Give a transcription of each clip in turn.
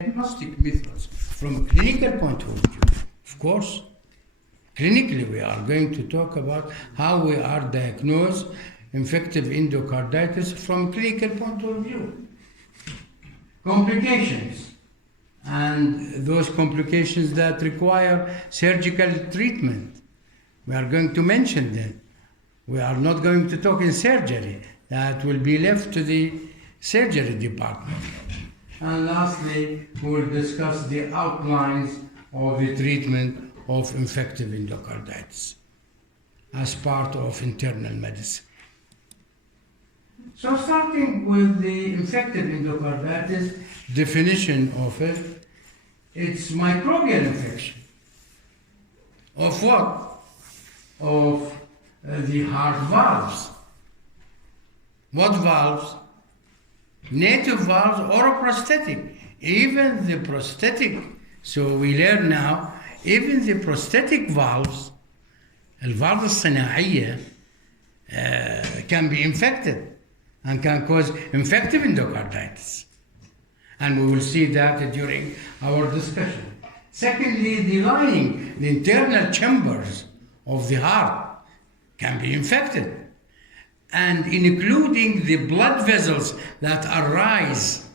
Diagnostic methods from a clinical point of view. Of course, clinically we are going to talk about how we are diagnosed infective endocarditis from a clinical point of view. Complications, and those complications that require surgical treatment. We are going to mention them. We are not going to talk in surgery. That will be left to the surgery department. And lastly, we will discuss the outlines of the treatment of infective endocarditis as part of internal medicine. So starting with the infective endocarditis, definition of it, it's microbial infection. Of what? Of the heart valves. What valves? Native valves or prosthetic. Even the prosthetic, so we learn now, even the prosthetic valves, الفالف الصناعية, can be infected and can cause infective endocarditis. And we will see that during our discussion. Secondly, the lining, the internal chambers of the heart can be infected, and including the blood vessels that arise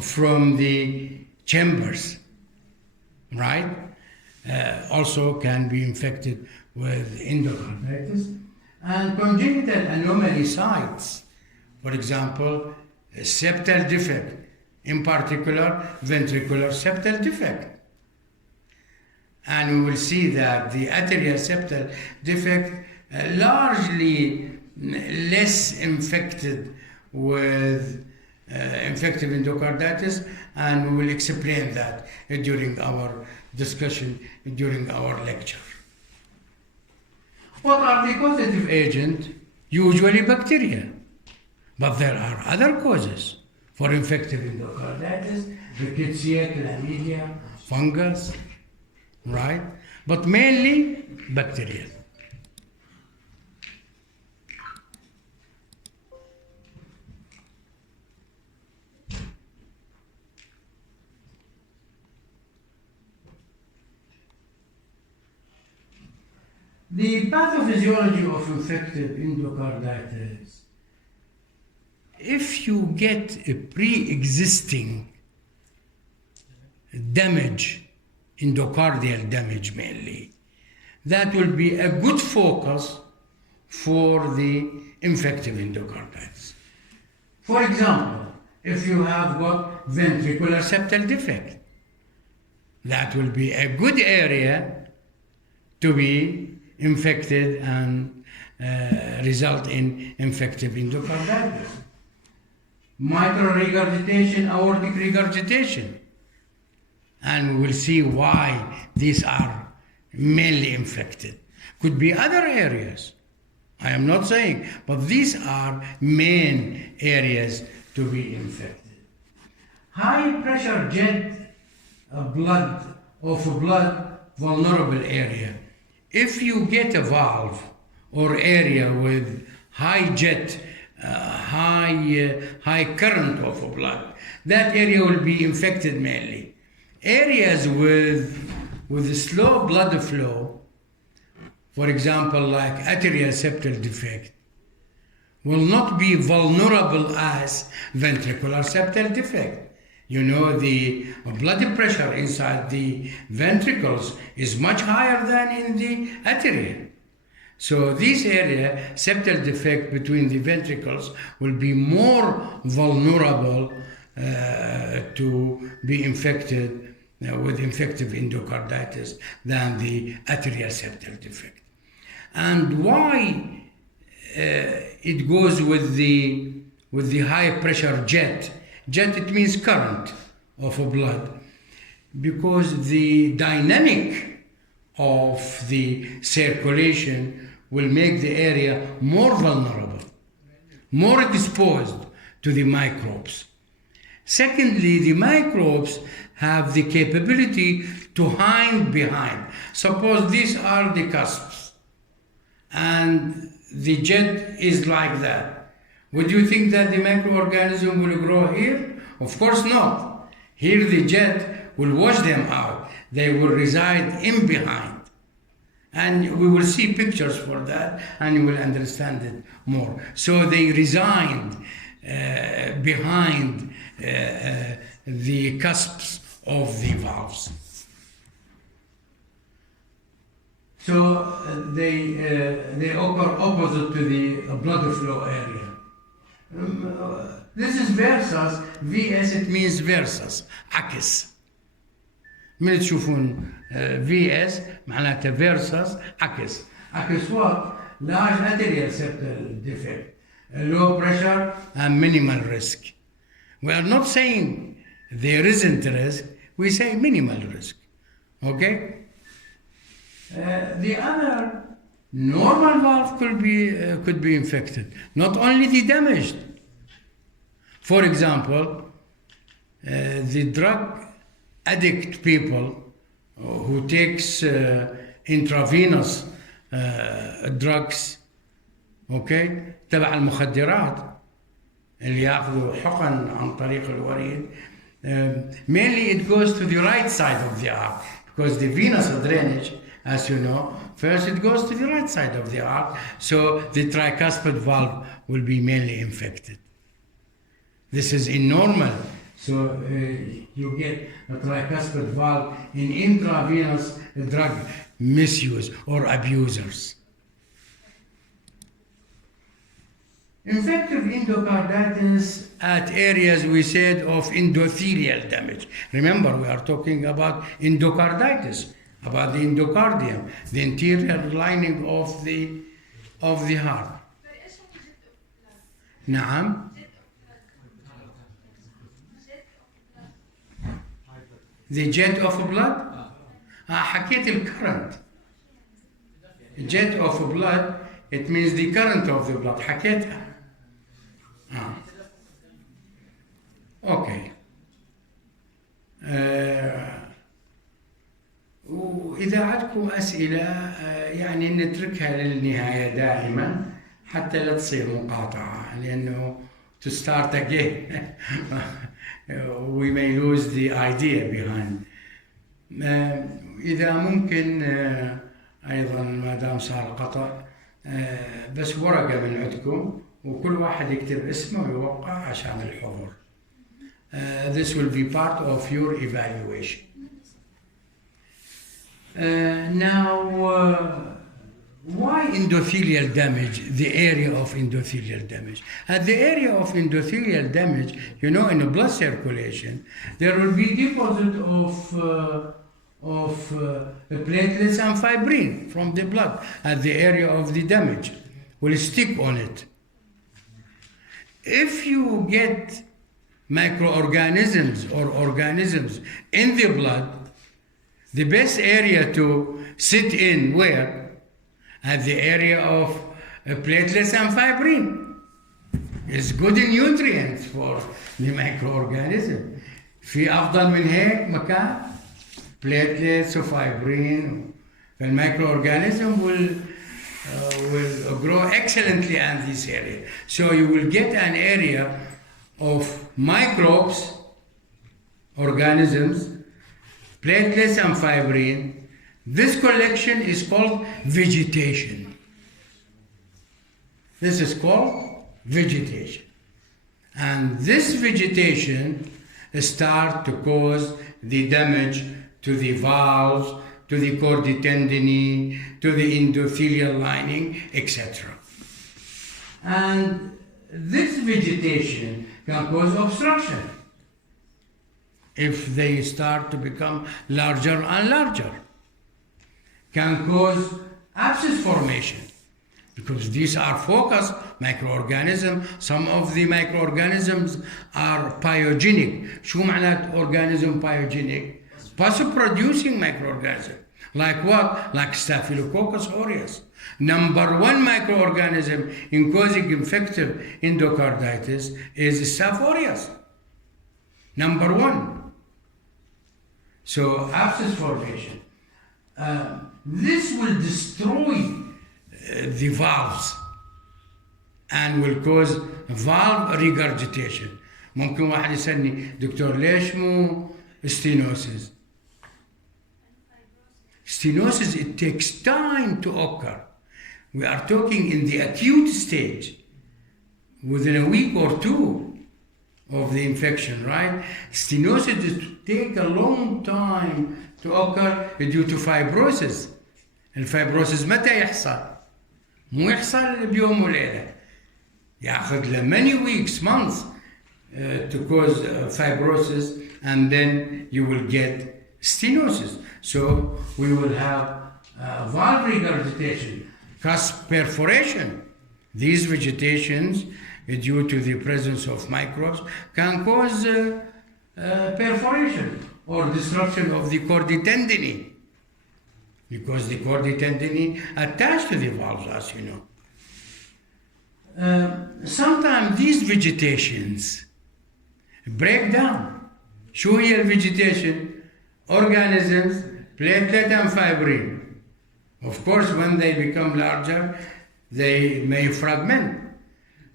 from the chambers, right? Also can be infected with endocarditis. And congenital anomaly sites, for example, a septal defect, in particular ventricular septal defect. And we will see that the atrial septal defect largely less infected with infective endocarditis, and we will explain that during our discussion, during our lecture. What are the causative agents? Usually bacteria, but there are other causes for infective endocarditis: rickettsia, chlamydia, fungus, right? But mainly bacteria. The pathophysiology of infective endocarditis. If you get a pre-existing damage, endocardial damage mainly, that will be a good focus for the infective endocarditis. For example, if you have got ventricular septal defect, that will be a good area to be infected and result in infective endocarditis. Mitral regurgitation, aortic regurgitation. And we will see why these are mainly infected. Could be other areas, I am not saying, but these are main areas to be infected. High pressure jet blood vulnerable area. If you get a valve or area with high jet, high current of blood, that area will be infected mainly. Areas with slow blood flow, for example, like atrial septal defect, will not be vulnerable as ventricular septal defect. You know, the blood pressure inside the ventricles is much higher than in the atria. So this area, septal defect between the ventricles, will be more vulnerable to be infected with infective endocarditis than the atrial septal defect. And why it goes with the high pressure jet? Jet, it means current of blood, because the dynamic of the circulation will make the area more vulnerable, more exposed to the microbes. Secondly, the microbes have the capability to hide behind. Suppose these are the cusps and the jet is like that. Would you think that the microorganism will grow here? Of course not. Here the jet will wash them out. They will reside in behind. And we will see pictures for that, and you will understand it more. So they reside behind the cusps of the valves. So they occur opposite to the blood flow area. This is versus, VS it means versus, عكس. من تشوفون VS معناتها versus عكس. عكس what? Large arterial septal defect, low pressure and minimal risk. We are not saying there isn't risk, we say minimal risk. Okay? The other normal valve could be infected, not only the damaged. For example, the drug addict people who takes intravenous drugs, okay, تبع المخدرات اللي ياخذوا حقن عن طريق الوريد, mainly it goes to the right side of the heart because the venous drainage, as you know, first it goes to the right side of the heart, so the tricuspid valve will be mainly infected. This is in normal, so you get a tricuspid valve in intravenous drug misuse or abusers. Infective endocarditis at areas we said of endothelial damage. Remember, we are talking about endocarditis, about the endocardium, the interior lining of the heart. نعم. The jet of blood. حكيت الكرنت. Jet of blood, it means the current of the blood. حكيتها. اوكي. وإذا عندكم أسئلة يعني نتركها للنهاية دائما حتى لا تصير مقاطعة, لأنه to start again we may lose the idea behind. إذا ممكن أيضا ما دام صار قطع بس ورقة من عندكم وكل واحد يكتب اسمه ويوقع عشان الحضور. This will be part of your evaluation. Now, why endothelial damage, the area of endothelial damage? At the area of endothelial damage, you know, in the blood circulation, there will be deposit of platelets and fibrin from the blood at the area of the damage, will stick on it. If you get microorganisms or organisms in the blood, the best area to sit in where? At the area of platelets and fibrin. It's good nutrients for the microorganism. في أفضل من هيك مكان platelets و fibrin. The microorganism will grow excellently in this area. So you will get an area of microbes, organisms, platelets and fibrin. This collection is called vegetation. This is called vegetation. And this vegetation starts to cause the damage to the valves, to the chorditendinae, to the endothelial lining, etc. And this vegetation can cause obstruction if they start to become larger and larger. Can cause abscess formation because these are focused microorganisms. Some of the microorganisms are pyogenic. شو معنات organism pyogenic? Pus-producing microorganism. Like what? Like Staphylococcus aureus. Number one microorganism in causing infective endocarditis is Staph aureus. Number one. So abscess formation. This will destroy the valves and will cause valve regurgitation. ممكن واحد يسألني دكتور ليش مو stenosis? Stenosis, it takes time to occur. We are talking in the acute stage, within a week or two of the infection, right? Stenosis take a long time to occur due to fibrosis. الفibrosis متى يحصل؟ مو يحصل بيوم وليلة. يأخذ له many weeks, months to cause fibrosis, and then you will get stenosis. So we will have valve regurgitation, cusp perforation. These vegetations, due to the presence of microbes, can cause perforation or disruption of the chorditendinae, because the chorditendinae attached to the valves, as you know. Sometimes these vegetations break down. شو هي الفيجيتيشن؟ organisms, platelet and fibrin. Of course, when they become larger, they may fragment.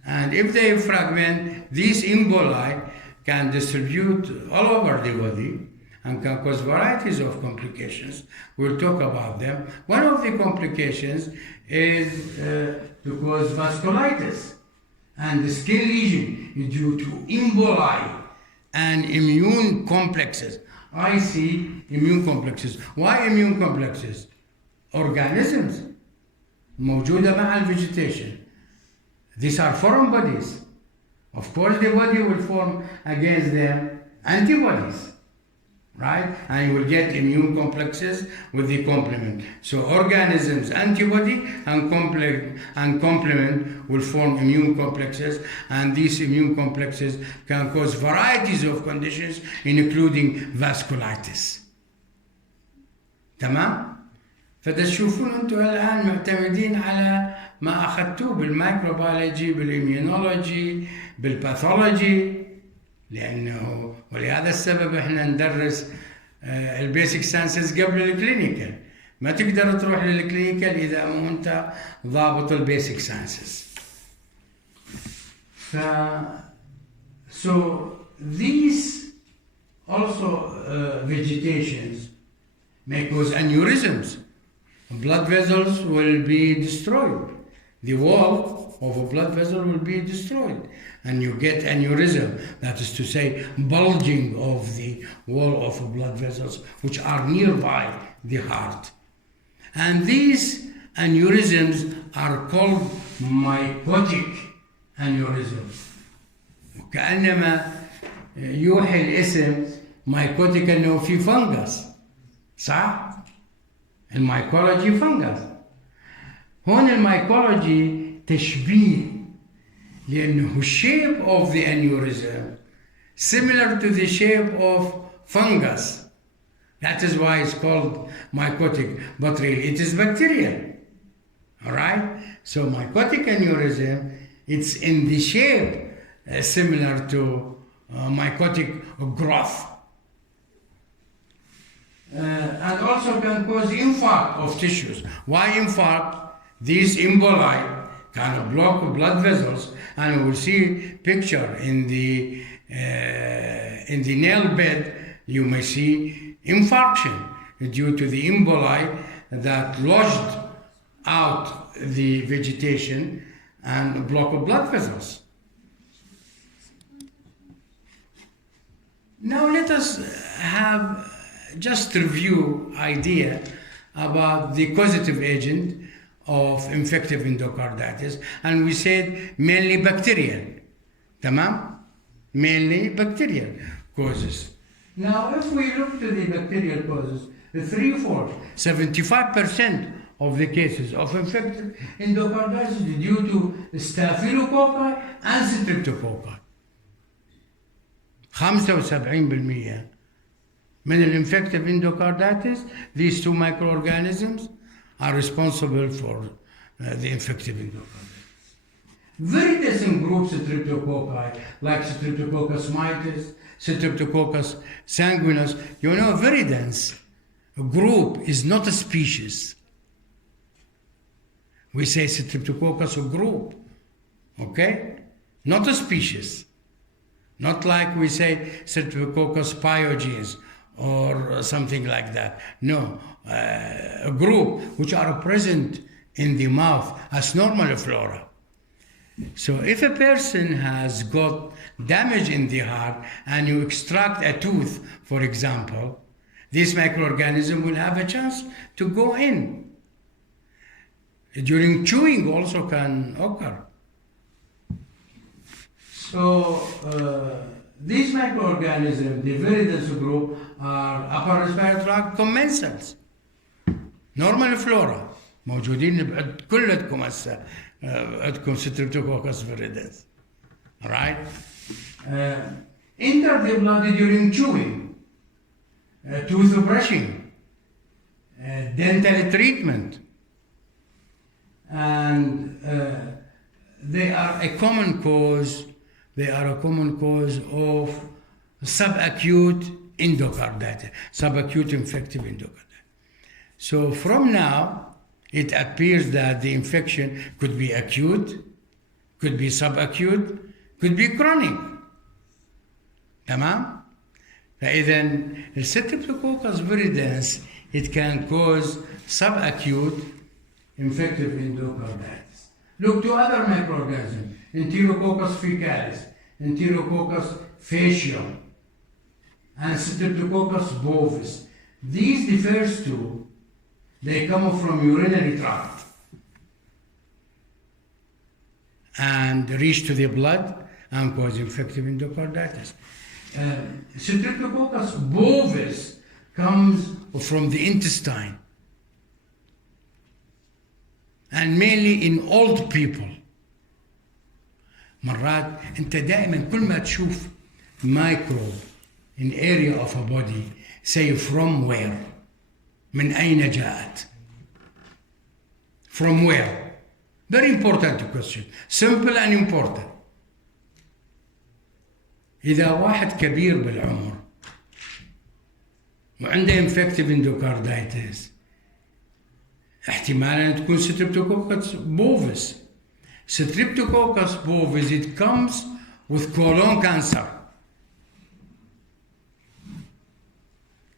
And if they fragment, these emboli can distribute all over the body and can cause varieties of complications. We'll talk about them. One of the complications is to cause vasculitis and the skin lesion due to emboli and immune complexes. I see immune complexes. Why immune complexes? Organisms موجودة مع الvegetation. These are foreign bodies. Of course, the body will form against them antibodies, right? And you will get immune complexes with the complement. So organisms, antibody, and complement will form immune complexes, and these immune complexes can cause varieties of conditions, including vasculitis. تمام؟ فتشوفون انتم الان معتمدين على ما اخذتوه بالميكروبيولوجي، بالاميونولوجي، بالباثولوجي، لانه ولهذا السبب احنا ندرس البيسك ساينسز قبل الكلينيكال. ما تقدر تروح للكلينيكال اذا مو انت ضابط البيسك ساينسز. So these also vegetations may cause aneurysms. Blood vessels will be destroyed. The wall of a blood vessel will be destroyed, and you get aneurysm, that is to say, bulging of the wall of blood vessels which are nearby the heart. And these aneurysms are called mycotic aneurysms. وكأنما يوحي الاسم mycotic انه في فنجس، صح؟ المايكولوجي فنجس. هون المايكولوجي تشبيه، لأنه shape of the aneurysm similar to the shape of fungus. That is why it's called mycotic, but really it is bacterial. All right? So mycotic aneurysm, it's in the shape similar to mycotic growth. And also can cause infarct of tissues. Why infarct? These emboli can block blood vessels, and we will see picture in the nail bed. You may see infarction due to the emboli that lodged out the vegetation and block blood vessels. Now let us have just review idea about the causative agent of infective endocarditis, and we said mainly bacterial. Tamam? Mainly bacterial causes. Now if we look to the bacterial causes, the 75% of the cases of infective endocarditis is due to staphylococci and streptococci. 75% من infective endocarditis, these two microorganisms are responsible for the infective endocarditis. Very distinct groups of streptococci, like Streptococcus mitis, Streptococcus sanguinus. You know, very dense. A group is not a species. We say Streptococcus a group, okay? Not a species. Not like we say Streptococcus pyogenes or something like that. No, a group which are present in the mouth as normal flora. So if a person has got damage in the heart and you extract a tooth, for example, this microorganism will have a chance to go in. During chewing also can occur. So these microorganisms, the very dense group, are upper respiratory tract commensals. Normal flora موجودين بعد كلكم هسه عندكم Streptococcus viridans. All right? Enter the blood during chewing, tooth brushing, dental treatment, and they are a common cause. They are a common cause of subacute endocarditis, subacute infective endocarditis. So from now, it appears that the infection could be acute, could be subacute, could be chronic. تمام؟ فإذا Streptococcus viridans, it can cause subacute infective endocarditis. Look to other microorganisms, Enterococcus fecalis, Enterococcus faecium, and Streptococcus bovis. These, the first two, they come from urinary tract and reach to the blood and cause infective endocarditis. Streptococcus bovis comes from the intestine and mainly in old people. مرات انت دائما كل ما تشوف microbe in area of a body, say from where, من أين جاءت, from where, very important question, simple and important. إذا واحد كبير بالعمر وعنده infective endocarditis, احتمالا تكون Streptococcus bovis. Streptococcus bovis, it comes with colon cancer.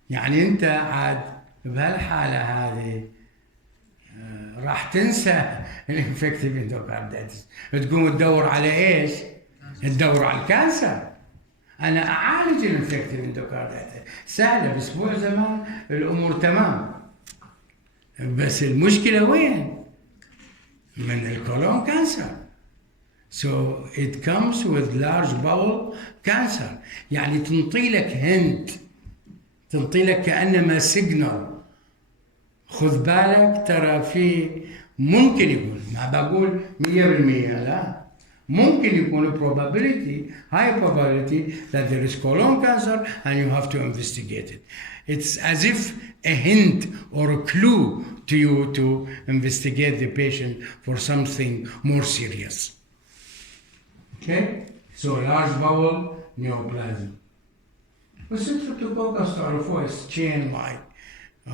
يعني انت عاد بهالحالة هذه راح تنسى الانفكتيف اندوكارديتس، تقوم تدور على ايش؟ تدور على الكانسر. انا اعالج الانفكتيف اندوكارديتس سهلة، باسبوع زمان الامور تمام. بس المشكلة وين؟ من الكولون كانسر. So it comes with large bowel cancer. يعني تنطي لك هنت، تنطي لك كأنما سيجنال. خذ بالك ترى في ممكن يكون، ما بقول 100% لا، ممكن يكون probability, high probability that there is colon cancer and you have to investigate it. It's as if a hint or a clue to you to investigate the patient for something more serious. Okay? So large bowel neoplasm. But Streptococcus تعرفوها is chain-like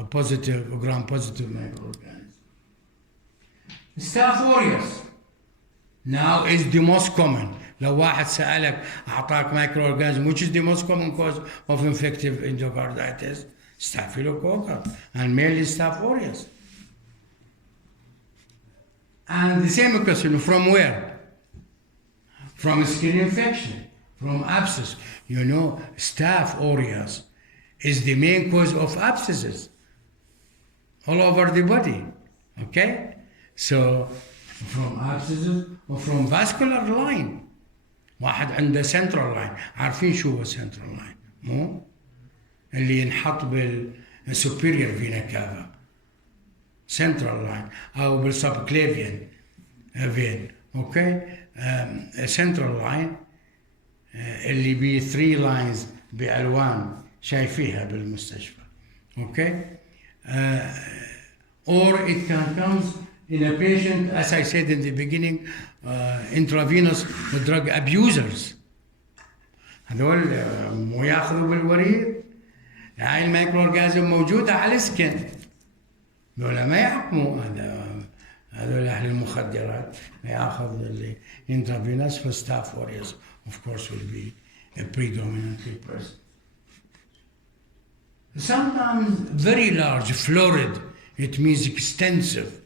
positive or gram-positive microorganism. Staph aureus now is the most common. لو واحد سألك أعطاك microorganism, which is the most common cause of infective endocarditis? Staphylococcus, and mainly Staph aureus. And the same question, from where? From skin infection, from abscess. You know, Staph aureus is the main cause of abscesses all over the body. Okay? So, from abscesses or from vascular line. واحد عنده central line. عارفين شو هو central line؟ مو؟ اللي ينحط بالسوبيريور فينا كافا. central line أو بالسبكليفيان فين. أوكي؟ central line اللي بيه 3 lines بألوان شايفيها بالمستشفى. أوكي؟ or it can come in a patient, as I said in the beginning, intravenous drug abusers. هذول مو ياخذوا بالوريد. هاي الميكروورجازم موجودة على السكن. هذول ما يحكموا، هذول أهل المخدرات ما ياخذ اللي intravenous for Staph aureus, of course will be predominantly present. Sometimes very large, florid, it means extensive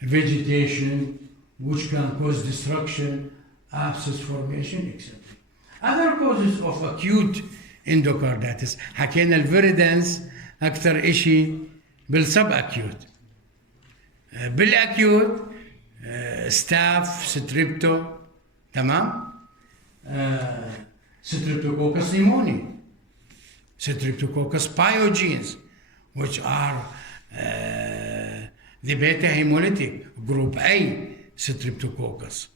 vegetation which can cause destruction, abscess formation, etc. Other causes of acute endocarditis حكينا الفيريدنس أكثر إشي بالسب أكيوت. بالأكيوت ستاف ستريبتو تمام ستريبتوكوكس نيموني Streptococcus pyogenes, which are the beta hemolytic group A Streptococcus.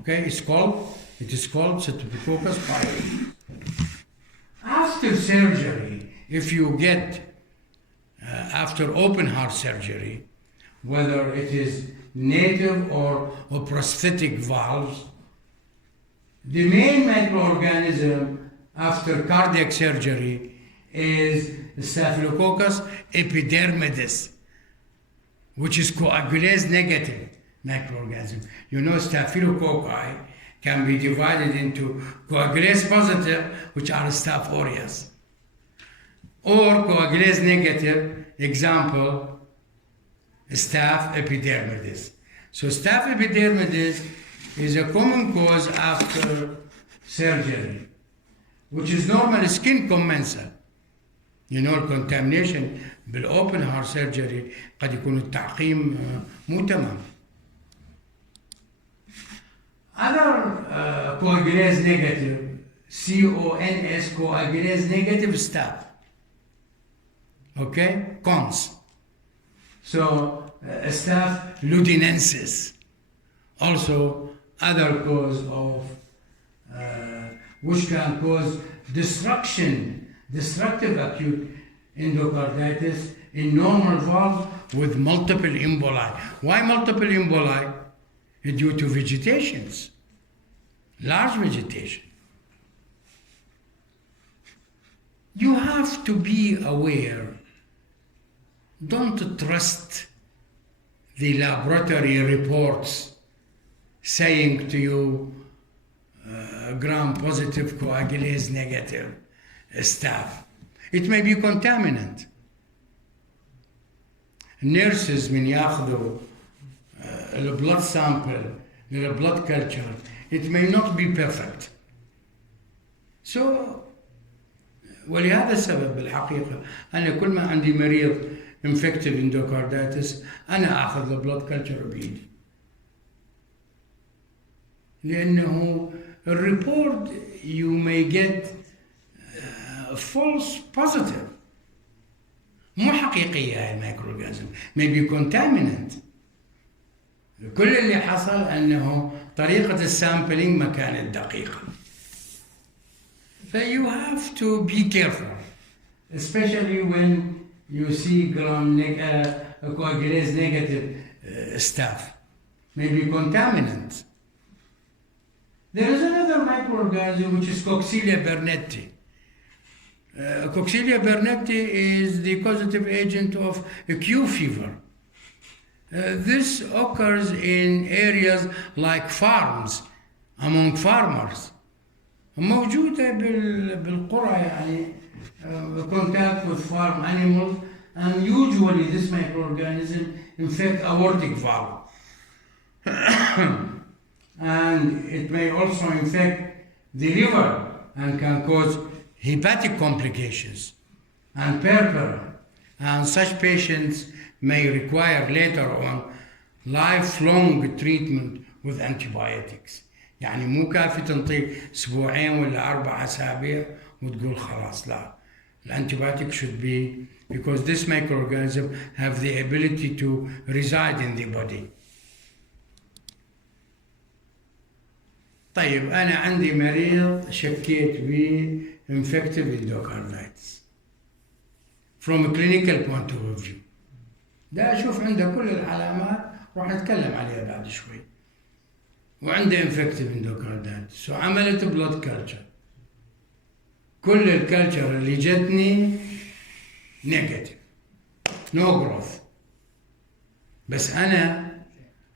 Okay, it is called Streptococcus pyogenes. After surgery, if you get after open heart surgery, whether it is native or prosthetic valves, the main microorganism after cardiac surgery is Staphylococcus epidermidis, which is coagulase negative microorganism. You know, staphylococci can be divided into coagulase positive, which are Staph aureus, or coagulase negative, example, Staph epidermidis. So Staph epidermidis is a common cause after surgery, which is normally skin commensal. You know, contamination بالاوبن heart surgery قد يكون التعقيم مو تمام. Other coagulase negative, CONS, coagulase negative staph. Okay, cons. So Staph ludinensis, also other cause of which can cause destructive acute endocarditis in normal valves with multiple emboli. Why multiple emboli? Due to vegetations, large vegetation. You have to be aware. Don't trust the laboratory reports saying to you gram-positive coagulase negative staph. It may be contaminant. Nurses من ياخذوا blood sample blood culture, it may not be perfect. So ولهذا السبب بالحقيقة أنا كل ما عندي مريض infective endocarditis أنا أخذ blood culture بإيدي. لأنه الريبورت you may get false positive, مو حقيقية هاي الميكروورجانيزم, may be contaminant. كل اللي حصل أنه طريقة السامبلينج ما كانت دقيقة. So you have to be careful, especially when you see coagulase negative staph, may be contaminant. There is another microorganism which is Coxiella burnetii. Coxiella burnetii is the causative agent of Q fever. This occurs in areas like farms, among farmers. موجودة بالقرى يعني contact with farm animals, and usually this microorganism infect aortic valve. And it may also infect the liver and can cause hepatic complications and purpura. And such patients may require later on lifelong treatment with antibiotics. يعني مو كافي تنطي اسبوعين ولا 4 أسابيع وتقول خلاص, لا. Antibiotic should be, because this microorganism have the ability to reside in the body. طيب أنا عندي مريض شكيت به infective endocarditis. From a clinical point of view. ده أشوف عنده كل العلامات, راح أتكلم عليها بعد شوي. وعنده infective endocarditis. وعملت blood culture. كل الكالتشر اللي جتني نيجاتيف, نو جروث. بس أنا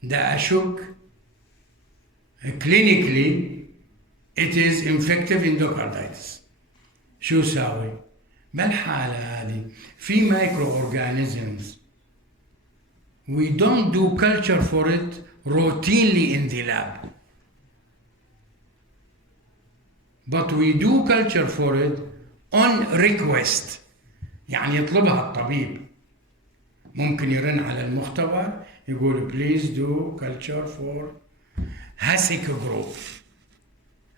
دا أشك كلينيكلي it is infective endocarditis. شو ساوي؟ بالحالة هذه في microorganisms. We don't do culture for it routinely in the lab. But we do culture for it on request. يعني يطلبها الطبيب. ممكن يرن على المختبر يقول please do culture for HASIC group.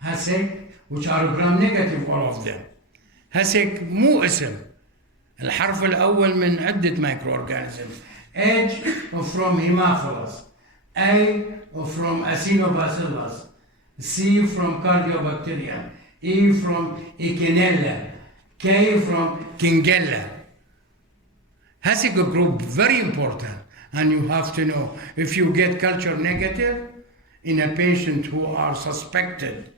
HASIC, which are gram negative, all of them. HASIC مو اسم. الحرف الأول من عدة microorganisms. H from Haemophilus. A from Acinobacillus. C from Cardiobacterium. E from Echinella. K from Kingella. HASIC group, very important. And you have to know, if you get culture negative in a patient who are suspected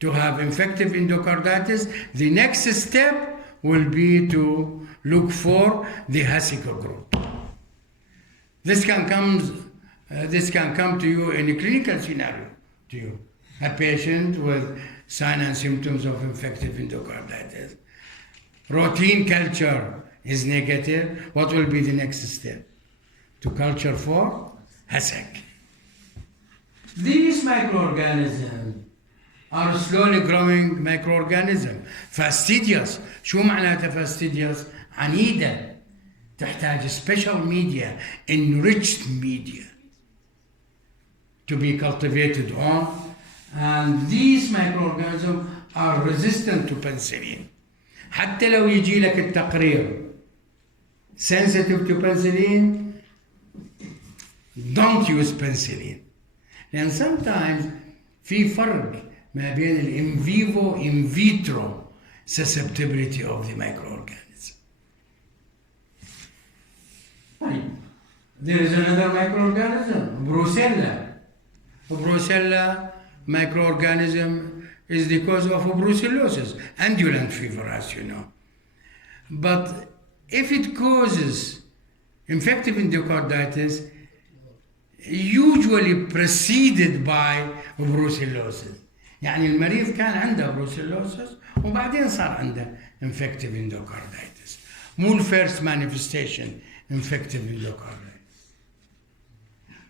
to have infective endocarditis, the next step will be to look for the HASIC group. This can come to you in a clinical scenario to you. A patient with signs and symptoms of infective endocarditis. Routine culture is negative. What will be the next step? To culture for HASIC. These microorganisms are slowly growing microorganisms. Fastidious. شو معناتها fastidious؟ عنيدة. تحتاج special media, enriched media to be cultivated on. And these microorganisms are resistant to penicillin. حتى لو يجي لك التقرير sensitive to penicillin, don't use penicillin. And sometimes في فرق ما بين ال in vivo in vitro susceptibility of the microorganism. There is another microorganism, Brucella. Brucella microorganism is the cause of brucellosis, undulant fever, as you know. But if it causes infective endocarditis, usually preceded by brucellosis. يعني المريض كان عنده brucellosis وبعدين صار عنده infective endocarditis. مو first manifestation infective endocarditis.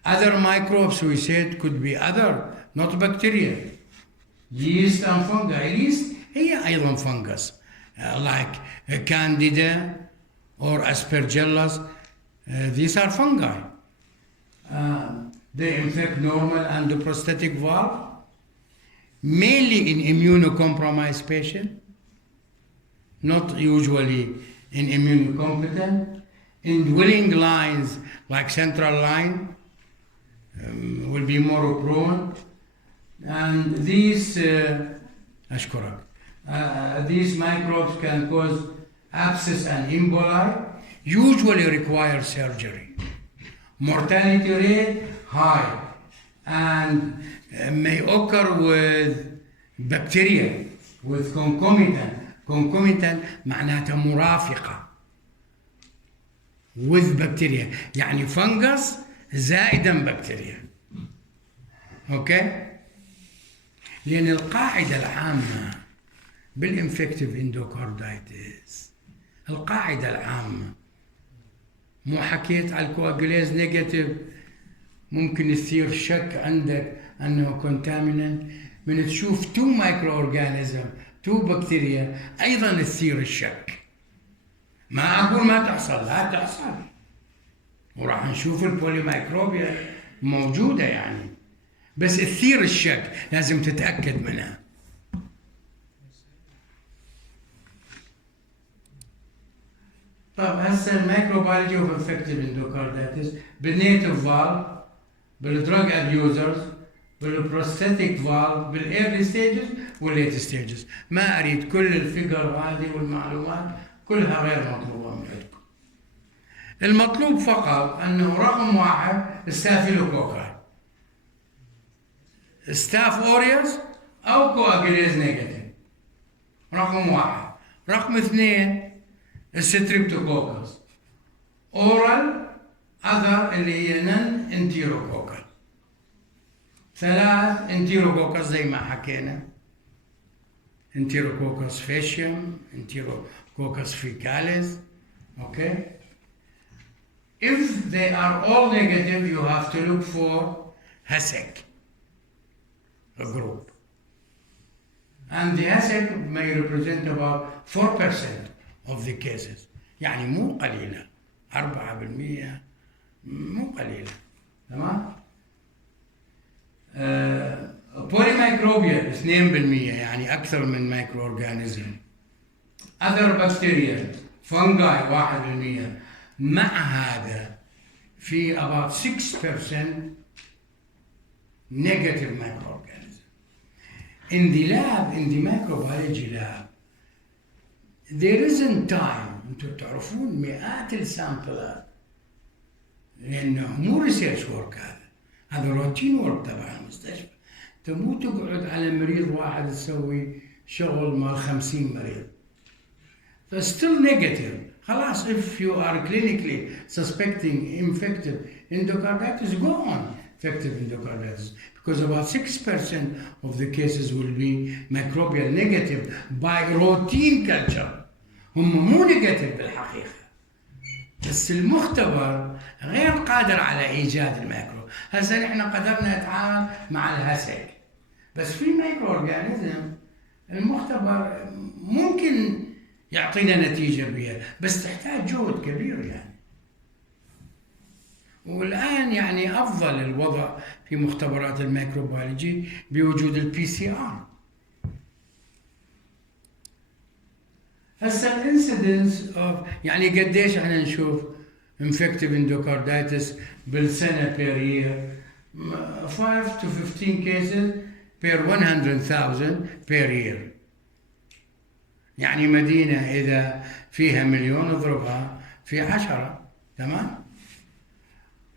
Other microbes we said could be other, not bacteria. Yeast and fungi. Yeast هي أيضا fungus, like Candida or Aspergillus. These are fungi. They infect normal and the prosthetic valve, mainly in immunocompromised patients, not usually in immunocompetent. Indwelling lines like central line will be more prone. And these these microbes can cause abscess and emboli, usually require surgery. Mortality rate high, and may occur with bacteria, with concomitant. Concomitant معناتها مرافقة with bacteria، يعني fungus زائدا بكتيريا. اوكي؟ لأن القاعدة العامة بالانفكتيف اندوكاردايتس، القاعدة العامة، مو حكيت على الكواجوليز نيجاتيف ممكن يصير شك عندك انه كونتاميننت، من تشوف تو مايكرو اورجانيزم تو بكتيريا ايضا يصير الشك. ما اقول ما تحصل، لا تحصل، وراح نشوف البوليميكروبيا موجودة يعني، بس تثير الشك لازم تتأكد منها. طب هسه الميكروبيولوجي اوف انفكتيف اندوكاردايتس بالنيتيف فالف، بالدراج ابيوزرز، بالبروستاتيك فالف، بالايرلي ستيجز والليت ستيجز. ما اريد كل الفيجر هذه والمعلومات كلها غير مطلوبة من عندكم. المطلوب فقط انه رقم واحد ستافيلوكوكاي، ستاف اوريوس او كواجوليز نيجاتيف، رقم واحد. رقم اثنين الستريبتوكوكس، اورال اذر اللي هي نن انتيروكوكال. ثلاث انتيروكوكس زي ما حكينا، Enterococcus faecium, Enterococcus fecalis, okay? If they are all negative, you have to look for HASEC, a group. And the HASEC may represent about 4% of the cases. يعني مو قليلة، 4% مو قليلة، تمام؟ Polymicrobial 2% يعني أكثر من مايكرو أورجانيزم. Other bacteria, fungi 1%. مع هذا في about 6% negative microorganism. In the lab, in the microbiology lab, there isn't time. انتم تعرفون مئات السامبلات لأنه مو ريسيرش ورك، هذا روتين ورك تبع المستشفى. انت مو تقعد على مريض واحد تسوي شغل مال 50 مريض. still negative. خلاص, if you are clinically suspecting infective endocarditis, go on infective endocarditis, because about 6% of the cases will be microbial negative by routine culture. هم مو negative بالحقيقة، بس المختبر غير قادر على إيجاد الميكرو. هسه احنا قدرنا نتعامل مع الهسك، بس في مايكرو أورجانيزم المختبر ممكن يعطينا نتيجة بها، بس تحتاج جهد كبير يعني. والآن يعني أفضل الوضع في مختبرات الميكروبيولوجي بوجود البي سي آر. هسه الانسيدنس اوف يعني قديش احنا نشوف infective endocarditis بالسنة per year 5 to 15 cases per 100,000 per year. يعني مدينة إذا فيها مليون اضربها في 10، تمام؟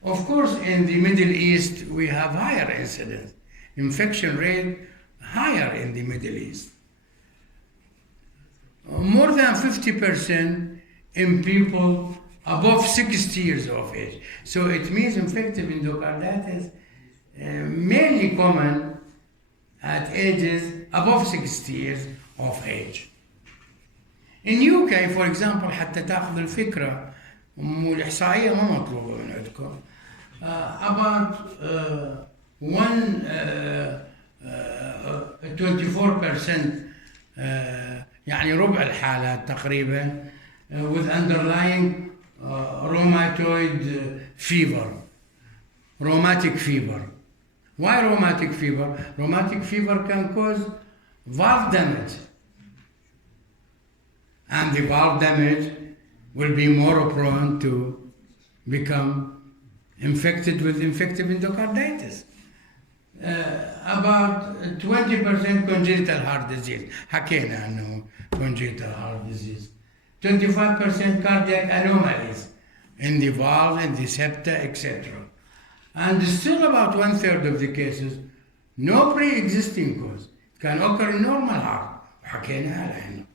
Of course, in the Middle East we have higher incidence, infection rate higher in the Middle East. More than 50% in people above 60 years of age. So it means infective endocarditis mainly common at ages above 60 years of age. In UK, for example, حتى تاخذ الفكرة، والإحصائية ما مطلوبة من عندكم. About 24% يعني ربع الحالات تقريبا with underlying rheumatoid fever, rheumatic fever. Why rheumatic fever? Rheumatic fever can cause valve damage, and the valve damage will be more prone to become infected with infective endocarditis. About 20% congenital heart disease. حكينا عنه congenital heart disease. 25% cardiac anomalies in the valve, in the septa, etc. And still about 1/3 of the cases, no pre-existing cause. It can occur in normal heart. حكينا عنه.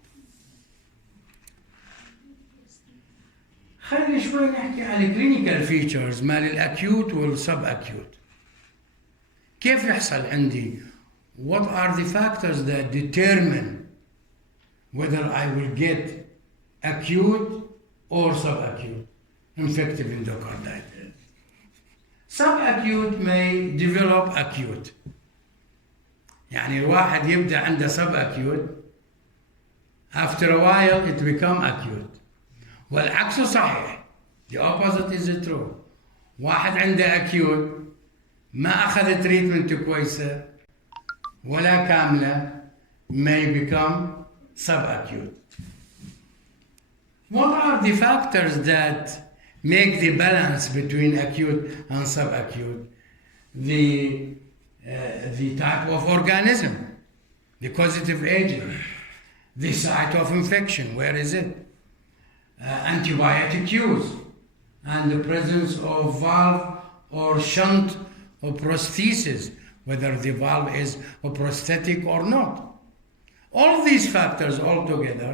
خلي شوي نحكي على clinical features مال الأكيوت والسب أكيوت. كيف يحصل عندي؟ What are the factors that determine whether I will get acute or subacute infective endocarditis? Subacute may develop acute. يعني الواحد يبدأ عنده subacute, after a while it become acute. والعكس صحيح. The opposite is true. واحد عنده acute ما أخذ تريتمنت كويسة ولا كاملة may become subacute. What are the factors that make the balance between acute and subacute? The type of organism, the causative agent, the site of infection, where is it? Antibiotic use, and the presence of valve or shunt or prosthesis, whether the valve is a prosthetic or not. All these factors altogether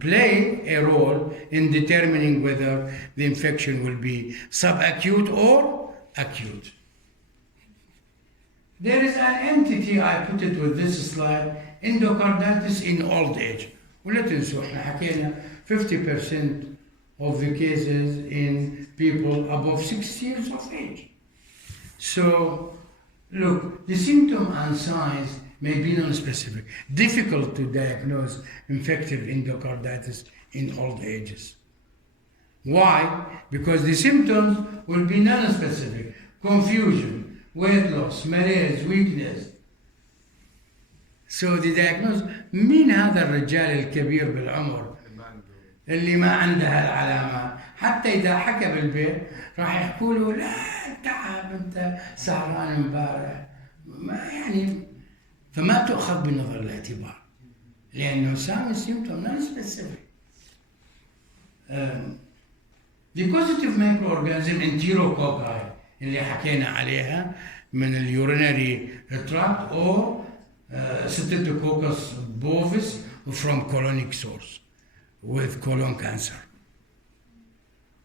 play a role in determining whether the infection will be subacute or acute. There is an entity, I put it with this slide, endocarditis in old age. ولا تنسوا احنا حكينا 50% of the cases in people above 60 years of age. So, look, the symptom and signs may be non-specific. Difficult to diagnose infective endocarditis in old ages. Why? Because the symptoms will be non-specific. Confusion, weight loss, malaise, weakness. So the diagnosis, مين هذا الرجال الكبير بالعمر اللي ما عنده هالعلامات؟ حتى إذا حكى بالبيت راح يحكوا له لا تعب أنت سهران امبارح. ما يعني فما تؤخذ بنظر الاعتبار لأنه some symptom non-specific. The causative microorganism enterococci اللي حكينا عليها من اليورينري tract or Staphylococcus bovis from colonic source with colon cancer.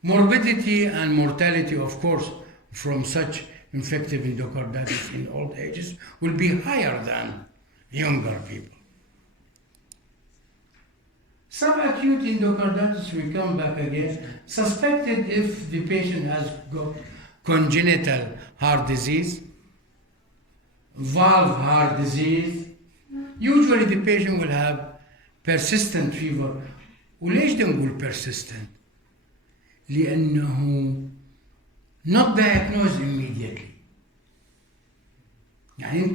Morbidity and mortality, of course, from such infective endocarditis in old ages will be higher than younger people. Subacute endocarditis, we come back again, suspected if the patient has got congenital heart disease, valve heart disease. Usually the patient will have persistent fever. وليش نقول persistent؟ لأنه not diagnosed immediately. يعني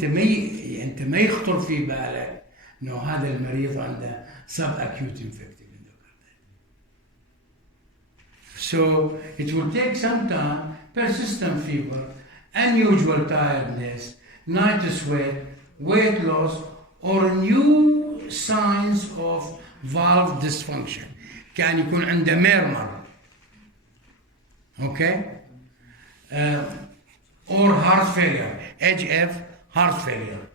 أنت ما يخطر في بالك إنه هذا المريض عنده subacute infective endocarditis. So it will take some time, persistent fever, unusual tiredness, night sweat, weight loss, or new signs of valve dysfunction. كان يكون عنده murmur, okay? Or heart failure, HF, heart failure.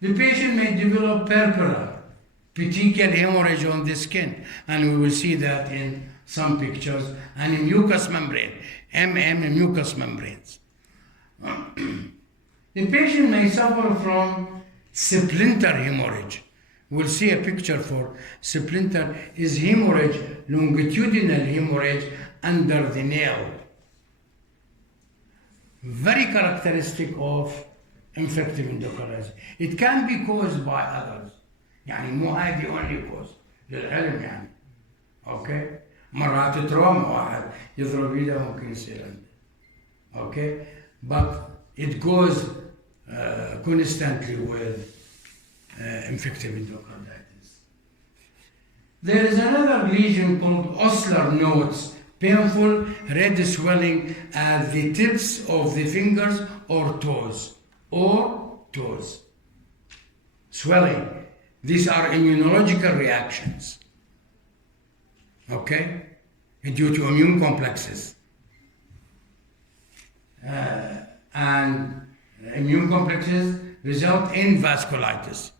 The patient may develop purpura, petechial hemorrhage on the skin, and we will see that in some pictures, and in mucous membrane, and mucous membranes. The patient may suffer from splinter hemorrhage. We'll see a picture for splinter is hemorrhage, longitudinal hemorrhage under the nail. Very characteristic of infective endocarditis. It can be caused by others. يعني مو هاي the only cause للعلم يعني. Okay? مرات تروما واحد يضرب ايده ممكن يصير عنده. Okay? But it goes constantly with infective endocarditis. There is another lesion called osler nodes, painful red swelling at the tips of the fingers or toes. Swelling. These are immunological reactions. Okay? Due to immune complexes. And immune complexes result in vasculitis.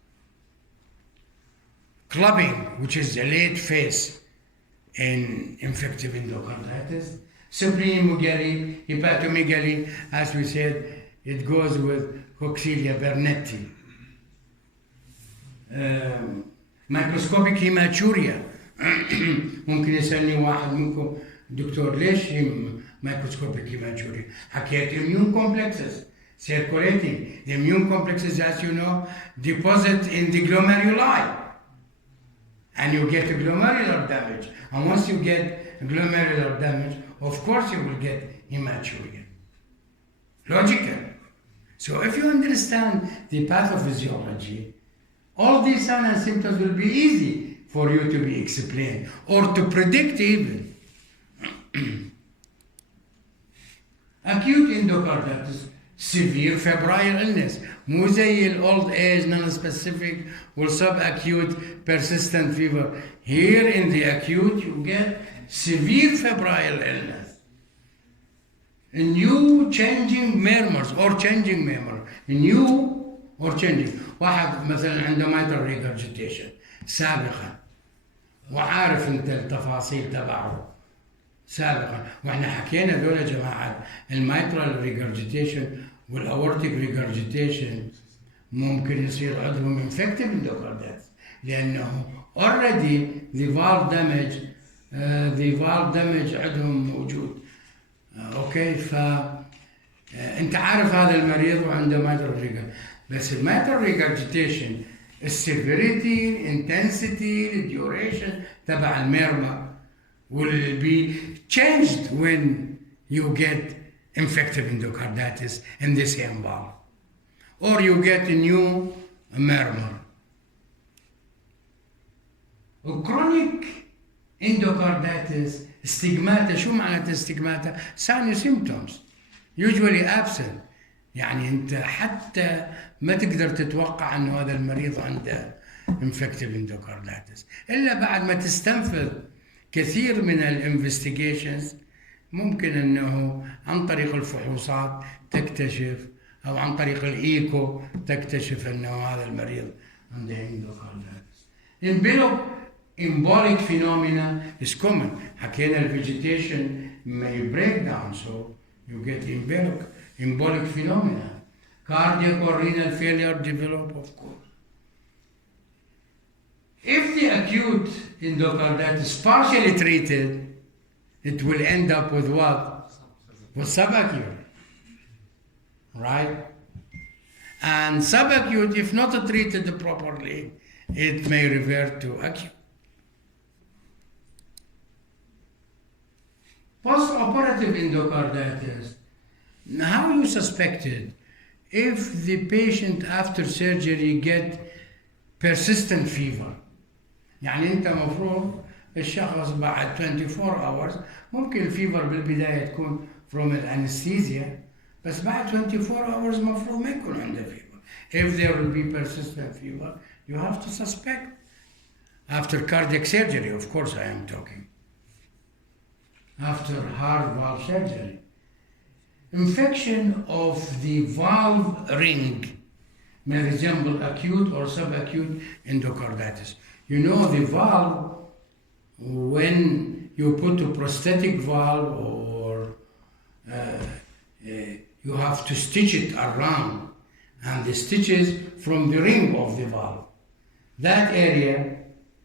Clubbing, which is a late phase in infective endocarditis. Splenomegaly, hepatomegaly, as we said, it goes with Coxiella burnetii. Microscopic hematuria. ممكن يسألني واحد منكم دكتور ليش microscopic hematuria؟ حكيت immune complexes circulating. The immune complexes, as you know, deposit in the glomeruli. And you get glomerular damage. And once you get glomerular damage, of course you will get hematuria. Logical. So if you understand the pathophysiology, all these signs and symptoms will be easy for you to be explained or to predict even. Acute endocarditis, severe febrile illness. مو زي old age non-specific or subacute persistent fever. Here in the acute you get severe febrile illness. New changing murmurs or changing murmur. New or changing. واحد مثلا عنده mitral regurgitation سابقا وعارف انت التفاصيل تبعه سابقا، واحنا حكينا دول يا جماعه الميترال ريجرجيتيشن والاورتيك ريجرجيتيشن ممكن يصير عندهم infective endocarditis لانه already the valve damage عندهم موجود. اوكي، انت عارف هذا المريض وعنده ماتر ريجر، بس الماتر ريجرجيتيشن السيفيريتي الانتنسيتي الديوريشن تبع الميرما will be changed when you get infective endocarditis in the same valve or you get a new murmur. Chronic endocarditis stigmata. شو معنى stigmata؟ signs symptoms usually absent. يعني انت حتى ما تقدر تتوقع انه هذا المريض عنده infective endocarditis الا بعد ما تستنفذ كثير من الانفستيجيشنز. ممكن انه عن طريق الفحوصات تكتشف او عن طريق الايكو تكتشف انه هذا المريض عنده endocarditis. Embolic phenomena is common. حكينا الفيجيتيشن may break down, so you get embolic phenomena. Cardiac or renal failure develop, of course. If the acute endocarditis partially treated, it will end up with what? With subacute, right? And subacute, if not treated properly, it may revert to acute. Post-operative endocarditis. How you suspected? If the patient after surgery get persistent fever. يعني انت مفروض الشخص بعد 24 hours ممكن الفيفر بالبداية تكون from anesthesia، بس بعد 24 hours مفروض ما يكون عنده fever. If there will be persistent fever, you have to suspect. After cardiac surgery, of course I am talking. After heart valve surgery. Infection of the valve ring may resemble acute or subacute endocarditis. You know the valve, when you put a prosthetic valve or you have to stitch it around, and the stitches from the ring of the valve, that area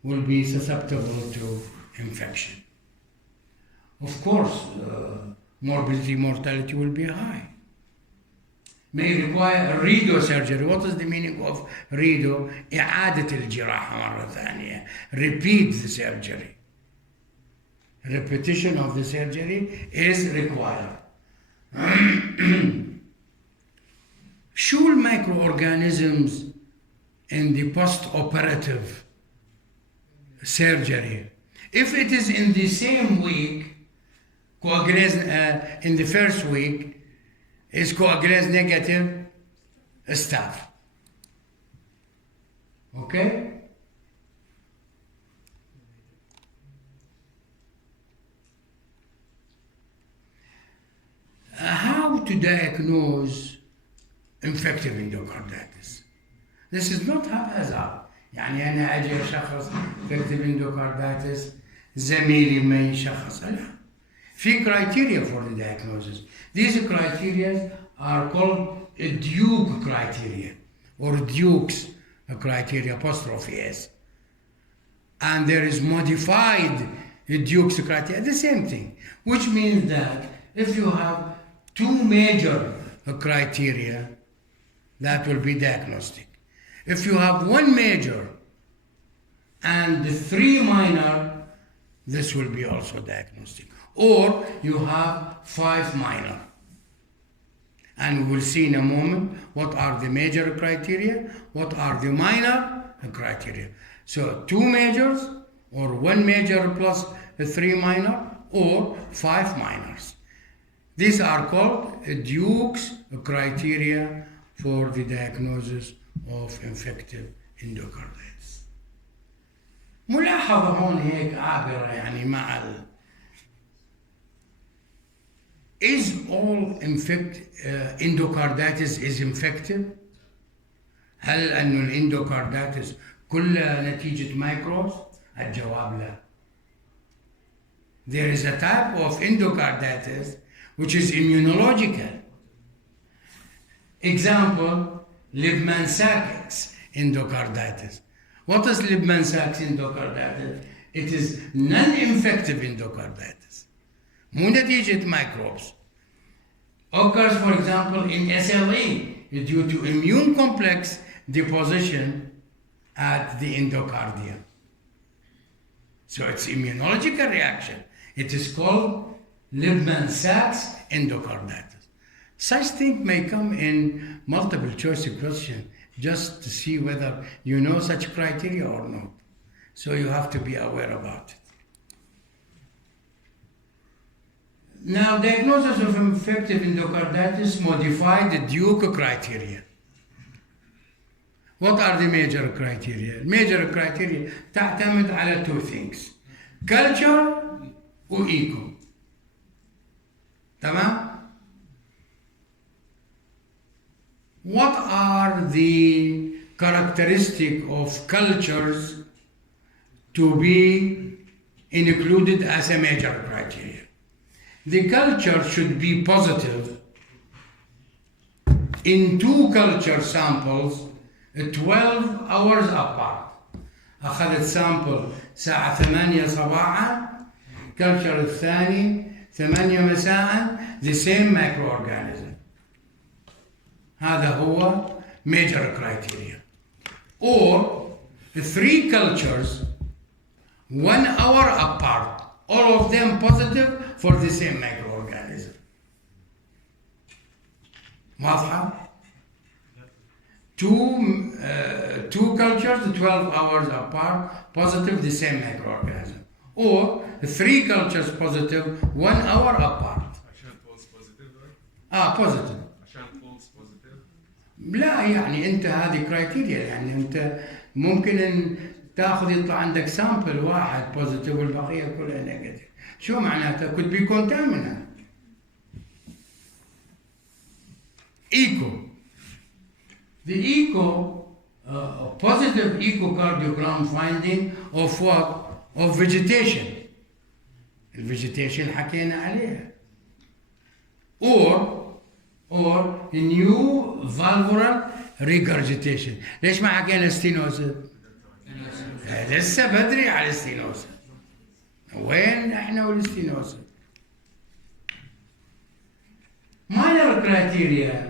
will be susceptible to infection. Of course, morbidity, mortality will be high. May require redo surgery. What is the meaning of redo? إعادة الجراحة مرة ثانية. Repeat the surgery. Repetition of the surgery is required. شو الميكروorganisms in the post-operative surgery? If it is in the same week, coagulase in the first week is coagulase negative staph. Okay? How to diagnose infective endocarditis? This is not haphazard. يعني أنا أجي أشخص infective endocarditis زميلي ما يشخص. لا. في criteria for the diagnosis. These criteria are called Duke criteria or Duke's criteria, apostrophe S. And there is modified Duke's criteria, the same thing, which means that if you have two major criteria, that will be diagnostic. If you have one major and three minor, this will be also diagnostic. Or you have five minor. And we will see in a moment what are the major criteria, what are the minor criteria. So two majors, or one major plus three minor, or five minors. These are called Duke's criteria for the diagnosis of infective endocarditis. ملاحظة هون هيك عابرة يعني مع Is all endocarditis is infective؟ هل أنه الاندوكارديتس كلها نتيجة ميكروبس؟ الجواب لا. There is a type of endocarditis which is immunological. Example, Liebman-Sachs endocarditis. What is Liebman-Sachs endocarditis? It is non-infective endocarditis. مو نتيجة microbes. Occurs, for example, in SLE due to immune complex deposition at the endocardia. So it's immunological reaction. It is called Liebman-Sachs endocarditis. Such thing may come in multiple choice question just to see whether you know such criteria or not. So you have to be aware about it. Now, diagnosis of infective endocarditis modified the Duke criteria. What are the major criteria? Major criteria تعتمد على two things. Culture و echo. تمام؟ What are the characteristics of cultures to be included as a major criteria? The culture should be positive in two culture samples 12 hours apart. أخذت sample الساعة 8 صباحا، culture الثاني 8 مساء، the same microorganism. هذا هو major criteria. Or 3 cultures 1 hour apart, all of them positive for the same microorganism. واضحة؟ Two cultures 12 hours apart, positive, the same microorganism. Or 3 cultures positive 1 hour apart. عشان false positive right؟ positive. عشان false positive؟ لا يعني انت هذه كرايتيريا، يعني انت ممكن ان تاخذ يطلع عندك سامبل واحد بوزيتيف والبقيه كلها نيجاتيف. شو معناته؟ could be contaminant. Echo. The echo, positive echocardiogram finding of what? Of vegetation. الفيجيتيشن حكينا عليها. Or new valvular regurgitation. ليش ما حكينا ستينوسيس؟ لسه بدري على الستينوسيس. وين احنا والستينوسيس؟ minor criteria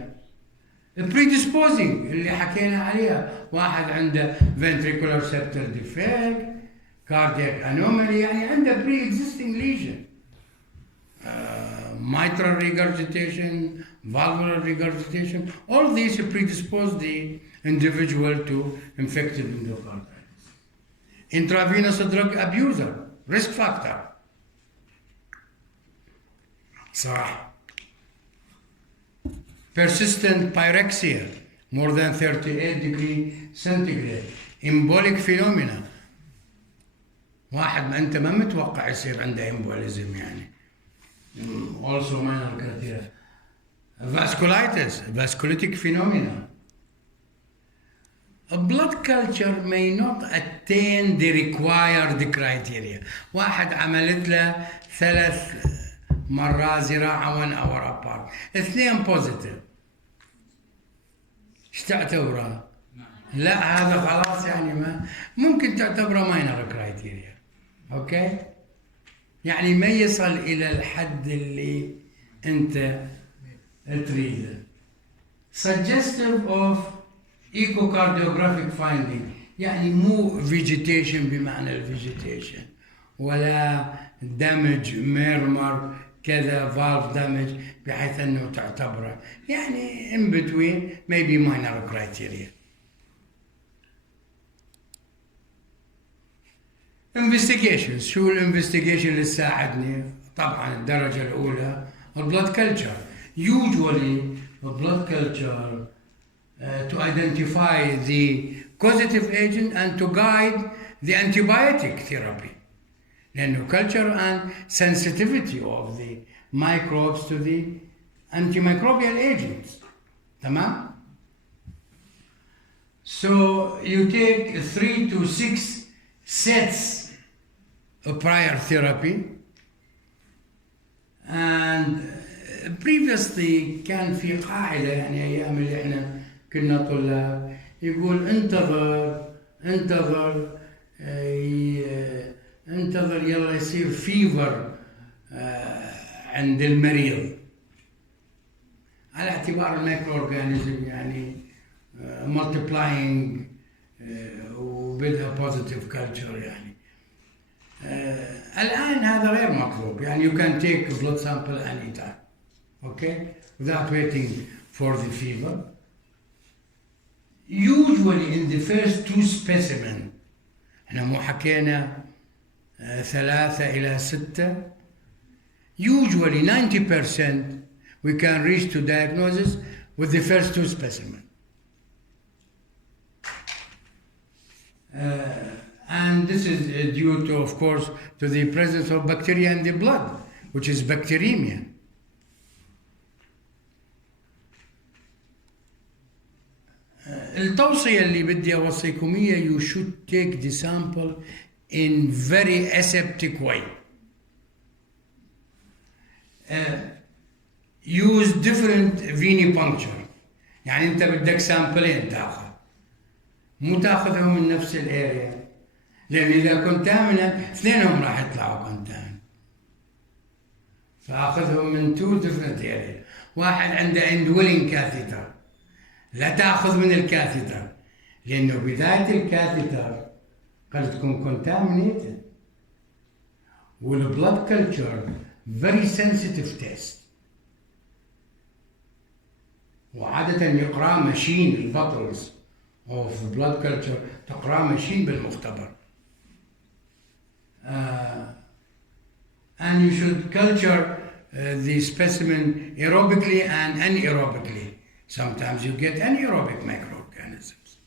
predisposing اللي حكينا عليها، واحد عنده ventricular septal defect، cardiac anomaly، يعني عنده pre-existing lesion. Mitral regurgitation, valvular regurgitation, all these predispose the individual to infective endocarditis. Intravenous drug abuser, risk factor. صراحة. Persistent pyrexia, more than 38 degrees centigrade. Embolic phenomena. واحد ما أنت ما متوقع يصير عنده embolism يعني. Also minor criteria. Vasculitis, vasculitic phenomena. A blood culture may not attain the required criteria. واحد عملت له 3 مرات زراعة 1 hour apart. 2 positive. ايش تعتبره؟ لا هذا خلاص يعني ما ممكن تعتبره minor criteria. اوكي؟ يعني ما يصل إلى الحد اللي أنت تريده. Suggestive of echocardiographic finding، يعني مو vegetation بمعنى vegetation ولا damage murmur كذا valve damage بحيث أنه تعتبره، يعني in between maybe minor criteria. investigations. شو الانفستيجيشن اللي تساعدني؟ طبعا الدرجة الأولى blood culture. Usually blood culture to identify the causative agent and to guide the antibiotic therapy. لأنه culture and sensitivity of the microbes to the antimicrobial agents. تمام؟ So you take 3 to 6 sets of prior therapy, and previously كان في قاعدة يعني أيام اللي إحنا كنا طلاب يقول انتظر يلا يصير فيفر عند المريض على اعتبار المايكرو اورجانيزم يعني multiplying وبدها positive culture يعني الآن هذا غير مطلوب يعني you can take a blood sample anytime okay without waiting for the fever usually in the first two specimen احنا مو حكينا 3 إلى 6 usually 90% we can reach to diagnosis with the first two specimens. And this is due to, of course, to the presence of bacteria in the blood, which is bacteremia. التوصية اللي بدي أوصيكم هي you should take the sample in very aseptic way. Use different venipuncture. يعني أنت بدك سامبلين تأخذ مو تأخذهم من نفس الاريا لأن إذا كونتامينت اثنينهم راح يطلعوا كونتامينت فأخذهم من two different areas. واحد عنده indwelling catheter لا تأخذ من الكاثيتر لأنه بداية الكاثيتر قد تكون contaminated والبلد كلتشر very sensitive test وعادة يقرأ ماشين البطلز of blood culture تقرأ ماشين بالمختبر and you should culture the specimen aerobically and anaerobically. Sometimes you get anaerobic microorganisms.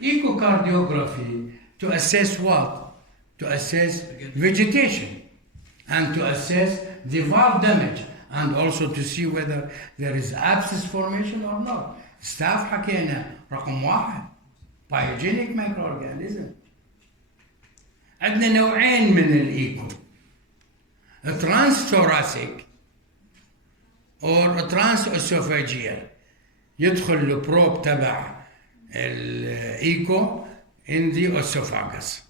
Echocardiography to assess what? To assess vegetation and to assess the valve damage and also to see whether there is abscess formation or not. Staff حكينا رقم 1 pyogenic microorganism. عندنا نوعين من الإيكو transthoracic or transesophageal يدخل البروب تبع الإيكو in the esophagus.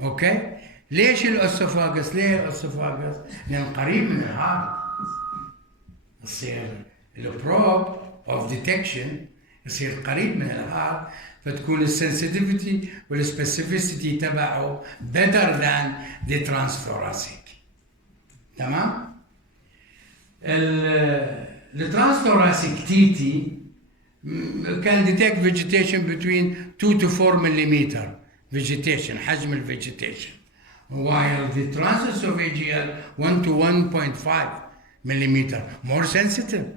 اوكي ليش الاسوفاجس؟ ليه الاسوفاجس؟ لأن قريب من الهارت يصير البروب of detection يصير قريب من الهارت فتكون السنسيتيفيتي والسبيسيفيسيتي تبعه better than the transthoracic. تمام؟ الترانستhoracic TT can detect vegetation between 2 to 4 millimeter vegetation, حجم الفيجيتيشن while the transesophageal 1 to 1.5 millimeter more sensitive.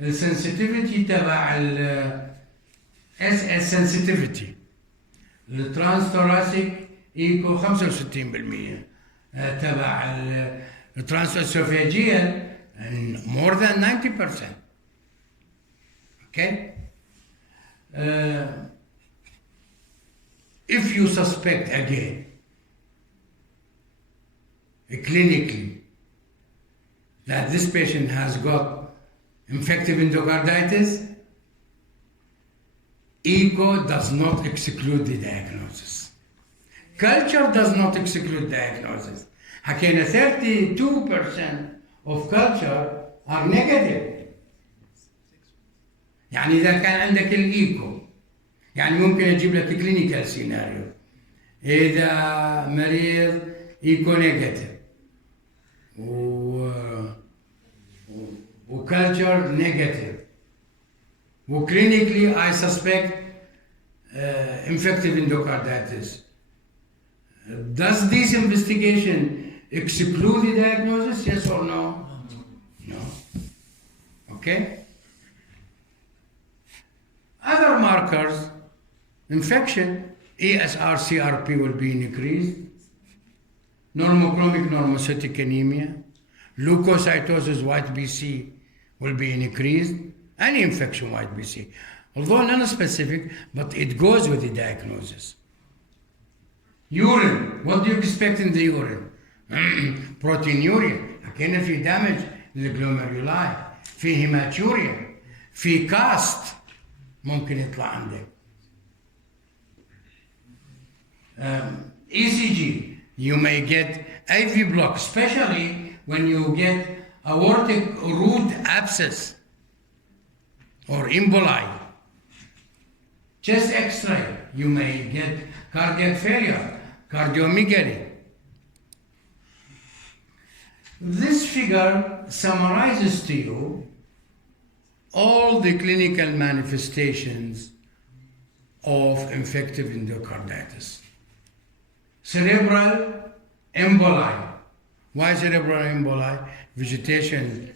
السنسيتيفيتي تبع SS sensitivity الترانستhoracic ايكو 65% تبع الترانسesophageal more than 90%. Okay? If you suspect again clinically that this patient has got infective endocarditis, echo does not exclude the diagnosis. Culture does not exclude diagnosis. حكينا 32% of culture are negative. يعني إذا كان عندك الإيكو يعني ممكن أجيب لك كلينيكال سيناريو إذا مريض إيكو نيجاتيف وكالتشر نيجاتيف وكلينيكلي I suspect infective endocarditis. Does this investigation exclude the diagnosis? Yes or no? No. Okay? Other markers, infection, ESR, CRP will be increased, normochromic normocytic anemia, leukocytosis, white BC will be increased, any infection, white BC. Although non-specific, but it goes with the diagnosis. Urine, what do you expect in the urine? Proteinuria, أكن في damage للجلوميرولاي، في هيماتوريا، في كاست ممكن يطلع عندك. ECG, you may get IV block, especially when you get aortic root abscess or emboli. Chest X-ray, you may get cardiac failure, cardiomegaly. This figure summarizes to you all the clinical manifestations of infective endocarditis. Cerebral emboli. Why cerebral emboli? Vegetation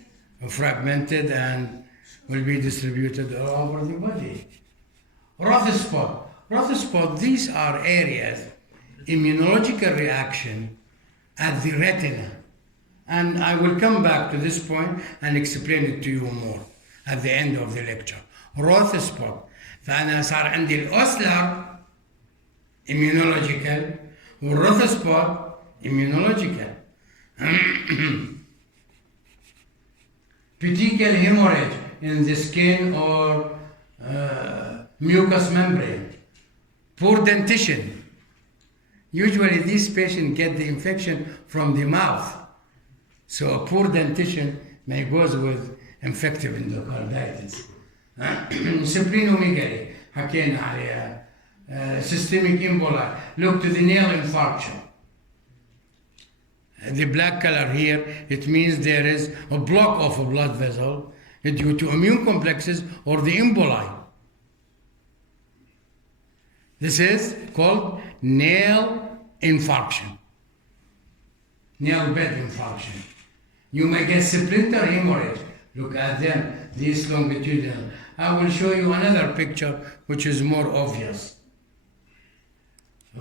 fragmented and will be distributed all over the body. Roth spot. Roth spot, these are areas, immunological reaction at the retina. And I will come back to this point and explain it to you more at the end of the lecture. Roth spot. فأنا صار عندي الأوسلر immunological والروث spot immunological. Petechial hemorrhage in the skin or mucous membrane. Poor dentition. Usually these patients get the infection from the mouth. So a poor dentition may go with infective endocarditis. Splenomegaly, حكينا عليها. Systemic emboli. Look to the nail infarction. The black color here, it means there is a block of a blood vessel due to immune complexes or the emboli. This is called nail infarction. Nail bed infarction. You may get splinter hemorrhage. Look at them, these longitudinal. I will show you another picture which is more obvious.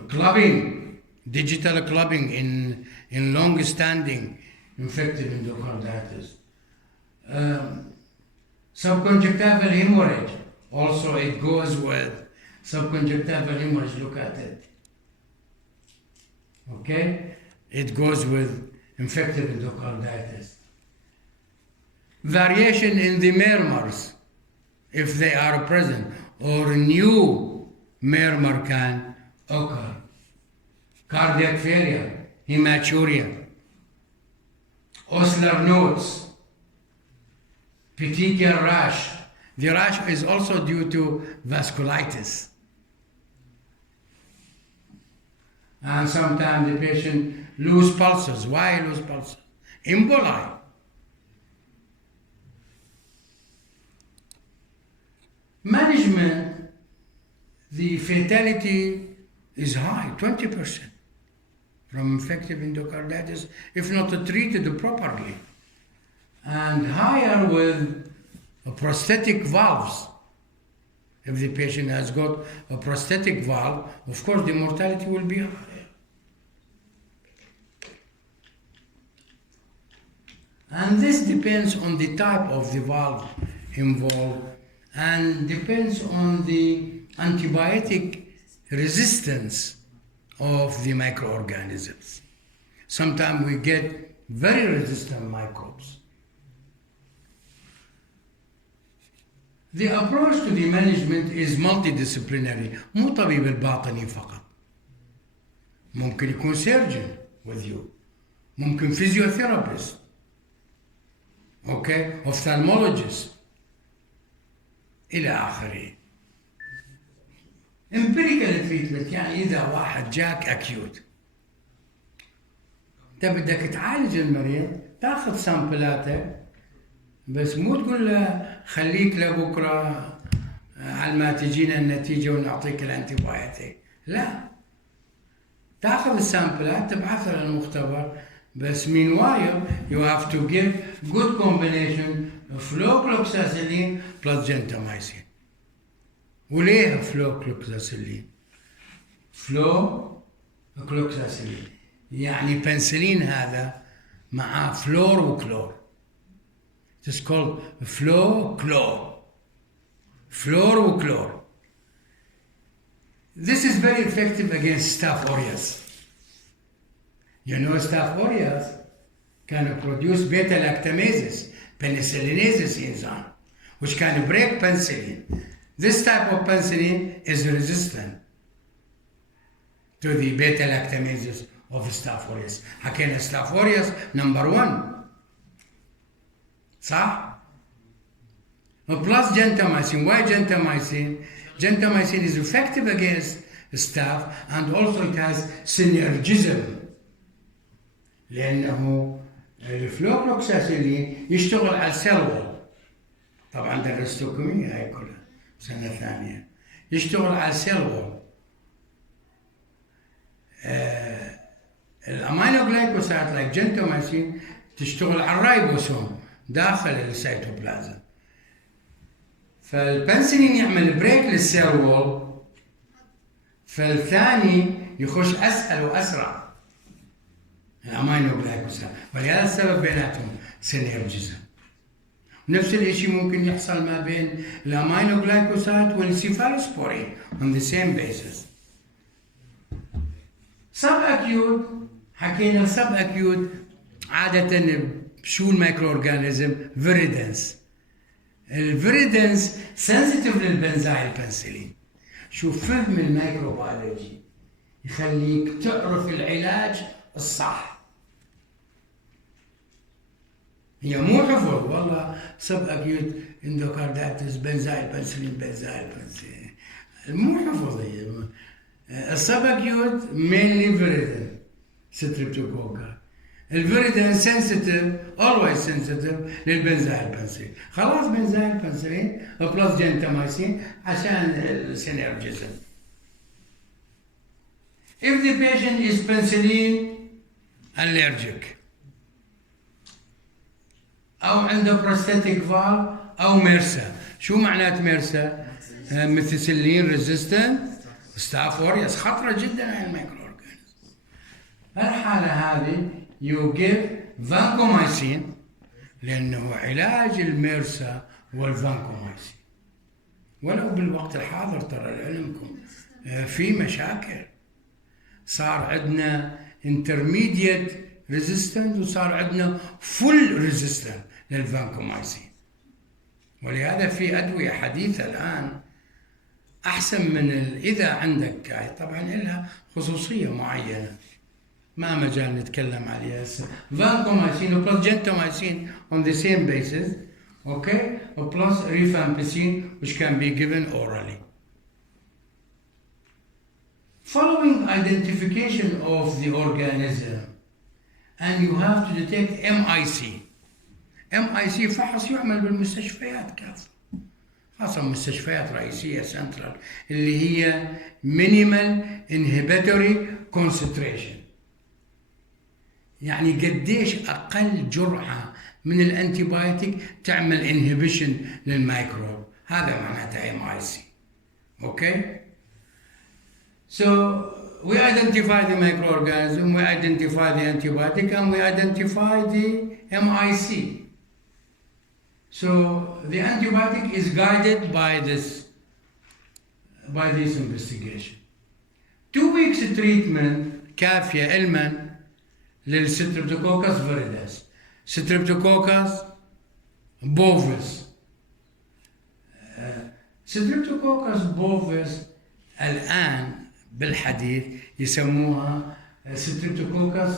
Clubbing, digital clubbing in long-standing infective endocarditis. Subconjunctival hemorrhage, also it goes with subconjunctival hemorrhage, look at it. Okay? It goes with infective endocarditis. Variation in the murmurs, if they are present, or new murmur can occur. Cardiac failure, hematuria, osseous nodes, petechial rash. The rash is also due to vasculitis. And sometimes the patient lose pulses. Why lose pulses? Emboli. Management, the fatality is high, 20% from infective endocarditis, if not treated properly. And higher with prosthetic valves. If the patient has got a prosthetic valve, of course the mortality will be higher. And this depends on the type of the valve involved and depends on the antibiotic resistance of the microorganisms. Sometimes we get very resistant microbes. The approach to the management is multidisciplinary. مو طبيب الباطني فقط. ممكن يكون surgeon with you. ممكن physiotherapist. Okay, ophthalmologist. إلى آخره. Empirical treatment يعني إذا واحد جاك أكيوت. أنت بدك تعالج المريض، تاخذ سامبلاتك، بس مو تقول له خليك لبكره على ما تجينا النتيجه ونعطيك الانتيبيوتيك، لا. تاخذ السامبلات تبعثها للمختبر، بس meanwhile you have to give good combination of flucloxacillin plus gentamicin. وليه flucloxacillin؟ flucloxacillin يعني بنسلين هذا مع فلور وكلور. It's called flow-chlor. Fluor وكلور. This is very effective against Staph aureus. You know, Staph aureus can produce beta-lactamases, penicillinases enzyme, which can break penicillin. This type of penicillin is resistant to the beta-lactamases of Staph aureus. حكينا Staph aureus number 1. صح؟ Plus gentamicin. Why gentamicin? Gentamicin is effective against staph and also it has synergism. لأنه الفلوكلوكساسيلين يشتغل على السيل وول. طبعا درستكم هاي كلها سنة ثانية. يشتغل على السيل وول. الأمينوغلايكوسات like gentamicin تشتغل على الرايبوسوم داخل السيتوبلازم. فالبنسلين يعمل بريك للسيل وول، فالثاني يخش اسهل واسرع الامينوغلايكوسات، ولهذا السبب بيناتهم سينرجيزم. نفس الشيء ممكن يحصل ما بين الامينوغلايكوسات والسيفالوسبورين on the same basis. سب اكيوت حكينا سب اكيوت عاده شو المايكرو اورجانيزم؟ فيريدنس. الفيريدنس سنسيتيف للبنزايل بنسلين. شوف فهم الميكروبيولوجي يخليك تعرف العلاج الصح. هي مو حفظ والله سب اكيوت اندوكاردايتس بنزايل بنسلين مو حفظ. هي السب اكيوت مينلي فيريدن ستريبتوكوكا. الفيريدن سنسيتيف always sensitive للبنزايل بنسلين. خلاص بنزايل بنسلين بلس جنتاميسين عشان السينرجيزم. If the patient is penicillin allergic أو عنده prosthetic valve أو ميرسا. شو معنات ميرسا؟ ميثيسيلين ريزيستنت ستاف اوريوس، خطرة جدا على الميكرو اورجانيزم. الحالة هذه you give vancomycin لأنه علاج الميرسا والفانكومايسين. ولو بالوقت الحاضر ترى لعلمكم في مشاكل، صار عندنا intermediate resistant وصار عندنا full resistant للفانكومايسين. ولهذا في أدوية حديثة الآن أحسن من إذا عندك طبعا لها خصوصية معينة ما مجال نتكلم عليها هسه. فانكومايسين plus gentamicin on the same basis, okay, plus rifampicin which can be given orally. Following identification of the organism, and you have to detect MIC. MIC فحص يعمل بالمستشفيات كافة، خاصة مستشفيات رئيسية سنترال اللي هي minimal inhibitory concentration. يعني قديش أقل جرعة من الأنتيبايوتيك تعمل inhibition للميكروب، هذا معناته MIC. Okay? So we identify the microorganism, we identify the antibiotic, and we identify the MIC. So the antibiotic is guided by this investigation. 2 weeks treatment كافية علما للستريبتوكوكس فيريدس، ستريبتوكوكس بوفيس. ستريبتوكوكس بوفيس الآن بالحديث يسموها ستريبتوكوكس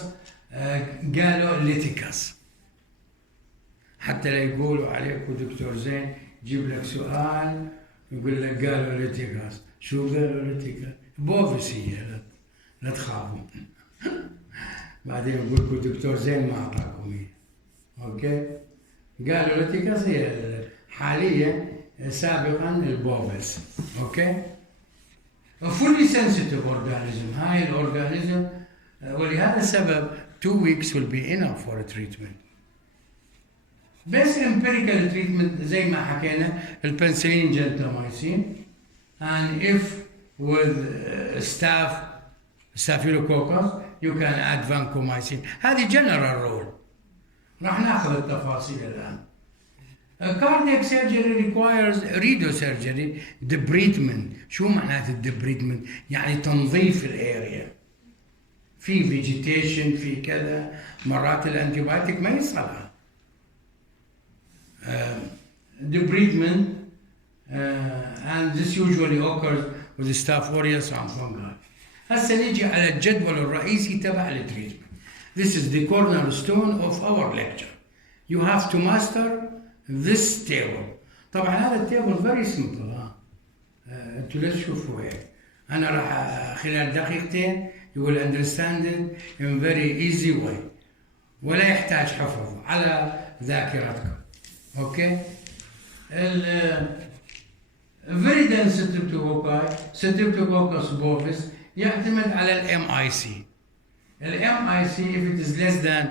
جالوليتيكاس. حتى لا يقولوا عليكم دكتور زين يجيب لك سؤال يقول لك جالوليتيكاس. شو جالوليتيكاس؟ بوفيس هي، لا تخافوا. بعدين يقول لكم دكتور زين ما اعطاكم هي. اوكي؟ جالوليتيكاس هي حاليا سابقا البوفيس. اوكي؟ fully sensitive organism. هاي الأورجانيزم ولهذا السبب 2 weeks will be enough for a treatment. بس empirical treatment زي ما حكينا البنسلين جنتاميسين and if with staphylococcus you can add vancomycin. هذه general rule. راح ناخذ التفاصيل الآن. cardiac surgery requires surgery debridement. شو معناته debridement؟ يعني تنظيف الاريا. في vegetation في كذا، مرات الانتيبيوتيك ما يصلها. Debridement and this usually occurs with Staph aureus and fungi. هسه نيجي على الجدول الرئيسي تبع التريتمنت. This is the cornerstone of our lecture. You have to master this table. طبعا هذا التيبل very simple. انتوا لا تشوفوا هيك. انا راح خلال دقيقتين you will understand it in very easy way. ولا يحتاج حفظ على ذاكرتكم. اوكي؟ very dense Streptococcus bovis يعتمد على الام اي سي. الام اي سي if it is less than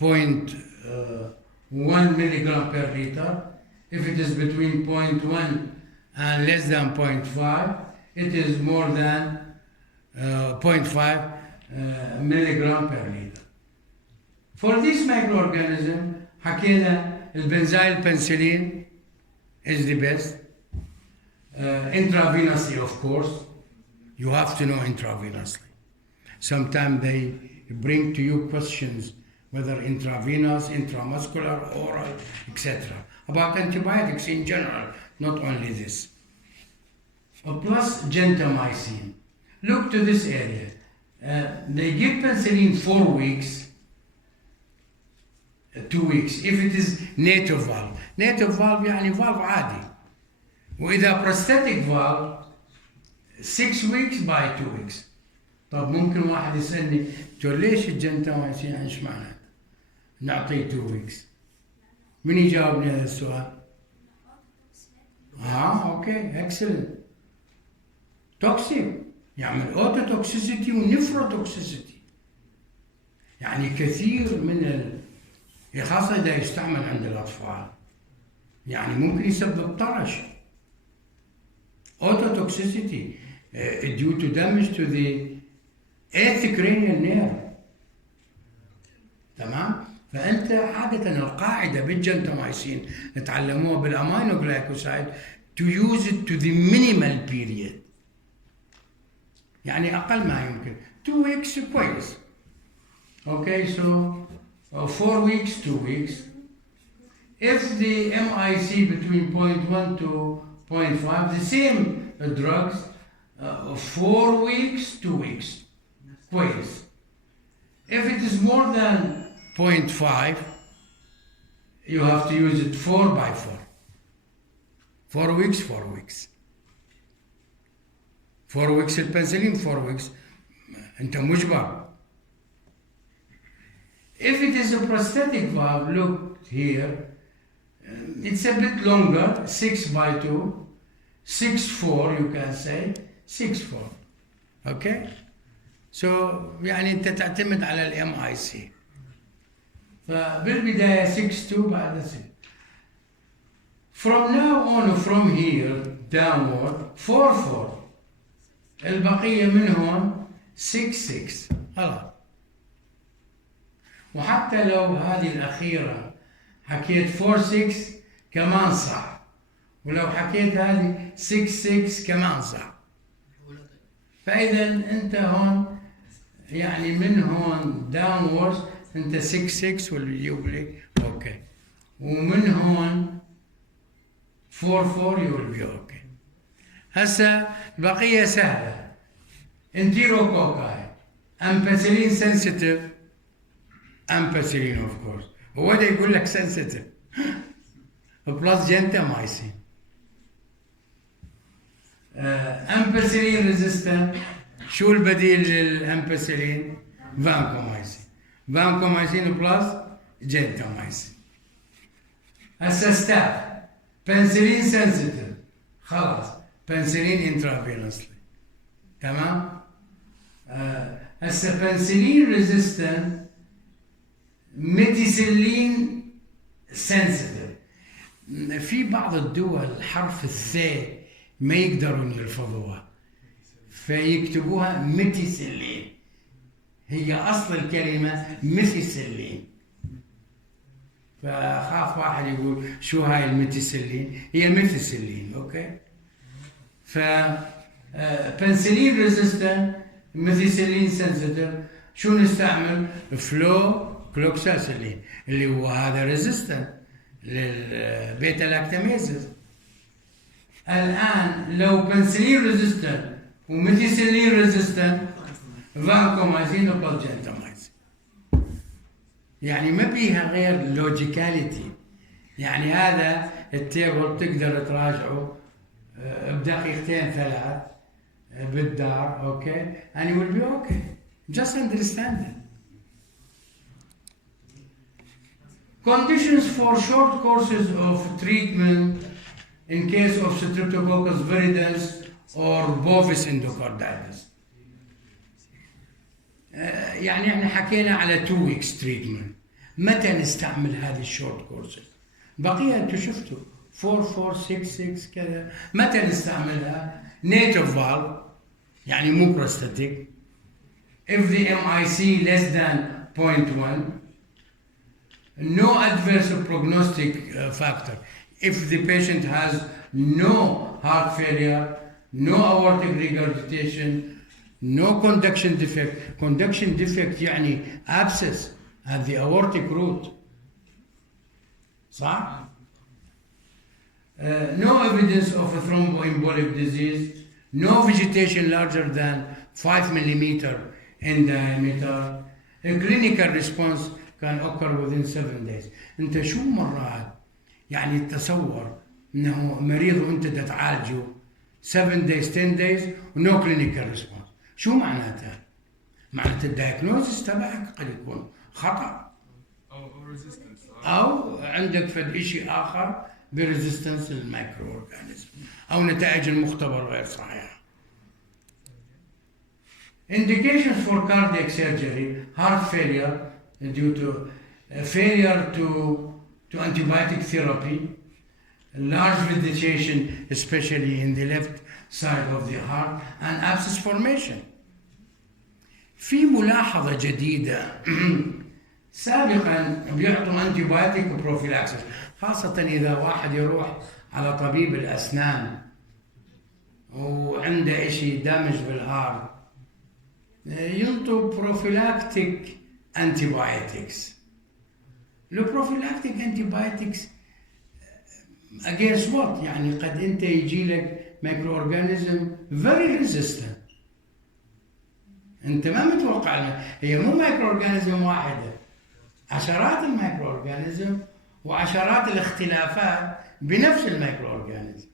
0.1 milligram per liter, if it is between 0.1 and less than 0.5, it is more than 0.5 milligram per liter. For this microorganism حكينا البنزايل penicillin is the best. Intravenously, of course. You have to know intravenously. Sometimes they bring to you questions whether intravenous, intramuscular, oral, etc. About antibiotics in general, not only this. Plus gentamicin. Look to this area. They give penicillin 4 weeks, 2 weeks, if it is native valve. Native valve يعني valve عادي. وإذا prosthetic valve 6 weeks by 2 weeks. طب ممكن واحد يسألني تقول ليش الجنتاميسين ايش معناته؟ نعطيه 2 weeks. من يجاوبني هذا السؤال؟ اوكي اكسلنت. توكسيك يعمل اوتو توكسيسيتي ونفرو توكسيسيتي. يعني كثير من خاصة إذا يستعمل عند الأطفال. يعني ممكن يسبب طرش. Ototoxicity due to damage to the eighth cranial nerve. تمام؟ فأنت عادة القاعدة بالجنتاميسين تعلموها بالأمينو جلايكوسايد to use it to the minimal period. يعني أقل ما يمكن. 2 weeks كويس. Okay, so 4 weeks, 2 weeks. If the MIC between 0.1 to 0.5, the same drugs, 4 weeks, 2 weeks. Quiz. If it is more than 0.5, you have to use it 4 by 4. 4 weeks, 4 weeks. 4 weeks البنسلين 4 weeks. أنت مجبر. If it is a prosthetic valve, look here. It's a bit longer, 6 by 2, 6-4 you can say, 6-4. Okay? So يعني أنت تعتمد على الام اي سي. فبالبداية 6-2 بعد 6. From now on, from here downward, 4-4. البقية من هون 6-6. خلاص. وحتى لو هذه الأخيرة حكيت 4-6 كمان صح. ولو حكيت هذه 6-6 كمان صح. فإذا أنت هون يعني من هون downwards أنت 6-6 واليوبلي أوكي. ومن هون 4-4 يولبي أوكي. هسا البقية سهلة. انتيروكوكاي أمباسيلين سنسيتيف أمباسيلين أوف كورس. هو ده يقول لك سنسيتيف بلس جنتاميسين. أمباسيلين ريزيستنت. شو البديل للأمباسيلين؟ فانكومايسين. فانكومايسين بلس جنتاميسين. هسا ستاف بنسلين سنسيتيف خلاص بنسلين انترافينوسلي. تمام؟ هسا بنسلين ريزيستنت ميتيسيلين سنسيتيف. في بعض الدول حرف الثاء ما يقدرون يلفظوها فيكتبوها ميتيسيلين. هي أصل الكلمة ميثيسيلين. فخاف واحد يقول شو هاي الميثيسيلين؟ هي ميثيسيلين، اوكي؟ ف بنسلين ريزيستنت، ميثيسيلين سنسيتيف، شو نستعمل؟ فلو كلوكساسيلين اللي هو هذا ريزيستنت للبيتا لاكتاميزز. الان لو بنسلين ريزيستنت وميثيسيلين ريزيستنت، فانكومايسين وبلجنتامايسين. يعني ما بيها غير لوجيكاليتي. يعني هذا التيبل تقدر تراجعه بدقيقتين 3 بالدار، اوكي؟ and you will be okay. Just understand it. Conditions for short courses of treatment in case of Streptococcus viridans or bovis endocarditis. يعني احنا حكينا على 2 weeks treatment. متى نستعمل هذه الشورت كورسز؟ بقية انتم شفتوا 4 6 6 كذا. متى نستعملها؟ native valve يعني مو prosthetic. If the MIC less than 0.1, no adverse prognostic factor. If the patient has no heart failure, no aortic regurgitation, no conduction defect. Conduction defect يعني abscess at the aortic root. صح؟ No evidence of a thromboembolic disease, no vegetation larger than 5 millimeter in diameter. A clinical response can occur within 7 days. انت شو مرات يعني تصور انه مريض وانت تعالجه 7 days 10 days no clinical response. شو معناتها؟ معناتها الدايجنوستس تبعك قد يكون خطأ او عندك فد شيء اخر بريزيستنس للمايكرو اورجانيزم او نتائج المختبر غير صحيحه. Indications for cardiac surgery: heart failure due to failure to antibiotic therapy, large vegetation especially in the left side of the heart, and abscess formation. في ملاحظة جديدة سابقا بيعطوا انتيبيوتيك وبروفيلاكسس، خاصة إذا واحد يروح على طبيب الأسنان وعنده إشي دامج بالهارت ينطوا بروفيلاكتيك انتيبيوتكس. البروفيلاكتيك انتيبيوتكس against what؟ يعني قد أنت يجي لك مايكرو أورجانيزم very resistant. أنت ما متوقع هي مو مايكرو أورجانيزم واحدة، عشرات المايكرو أورجانيزم وعشرات الاختلافات بنفس المايكرو أورجانيزم.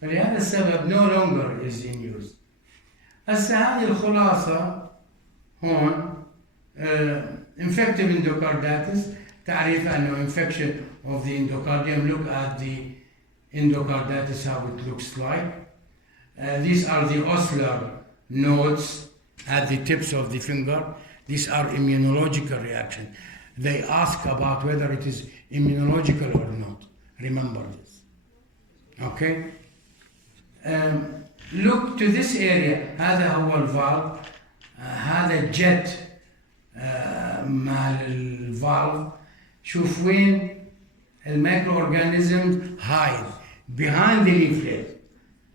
فلهذا السبب no longer is in use. هسه هذه الخلاصة هون. infective endocarditis تعريف أنه infection of the endocardium. Look at the endocarditis how it looks like. These are the osseous nodes at the tips of the finger. These are immunological reaction. They ask about whether it is immunological or not. Remember this. Okay? Look to this area. هذا هو الفالف. هذا الجت مع الفالف. شوف وين المايكرو اورجانيزم hide behind the leaflet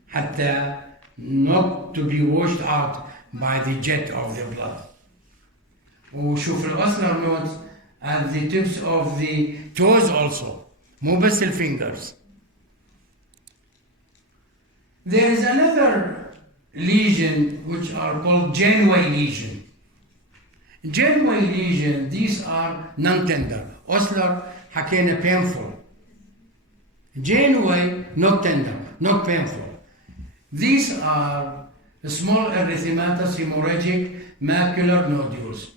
حتى not to be washed out by the jet of the blood. وشوف الأسنر nodes at the tips of the toes also, مو بس الفingers. There is another lesion which are called Janeway lesion. Janeway lesion, these are non-tender. Osler حكينا painful. Janeway not tender, not painful. These are small erythematous hemorrhagic macular nodules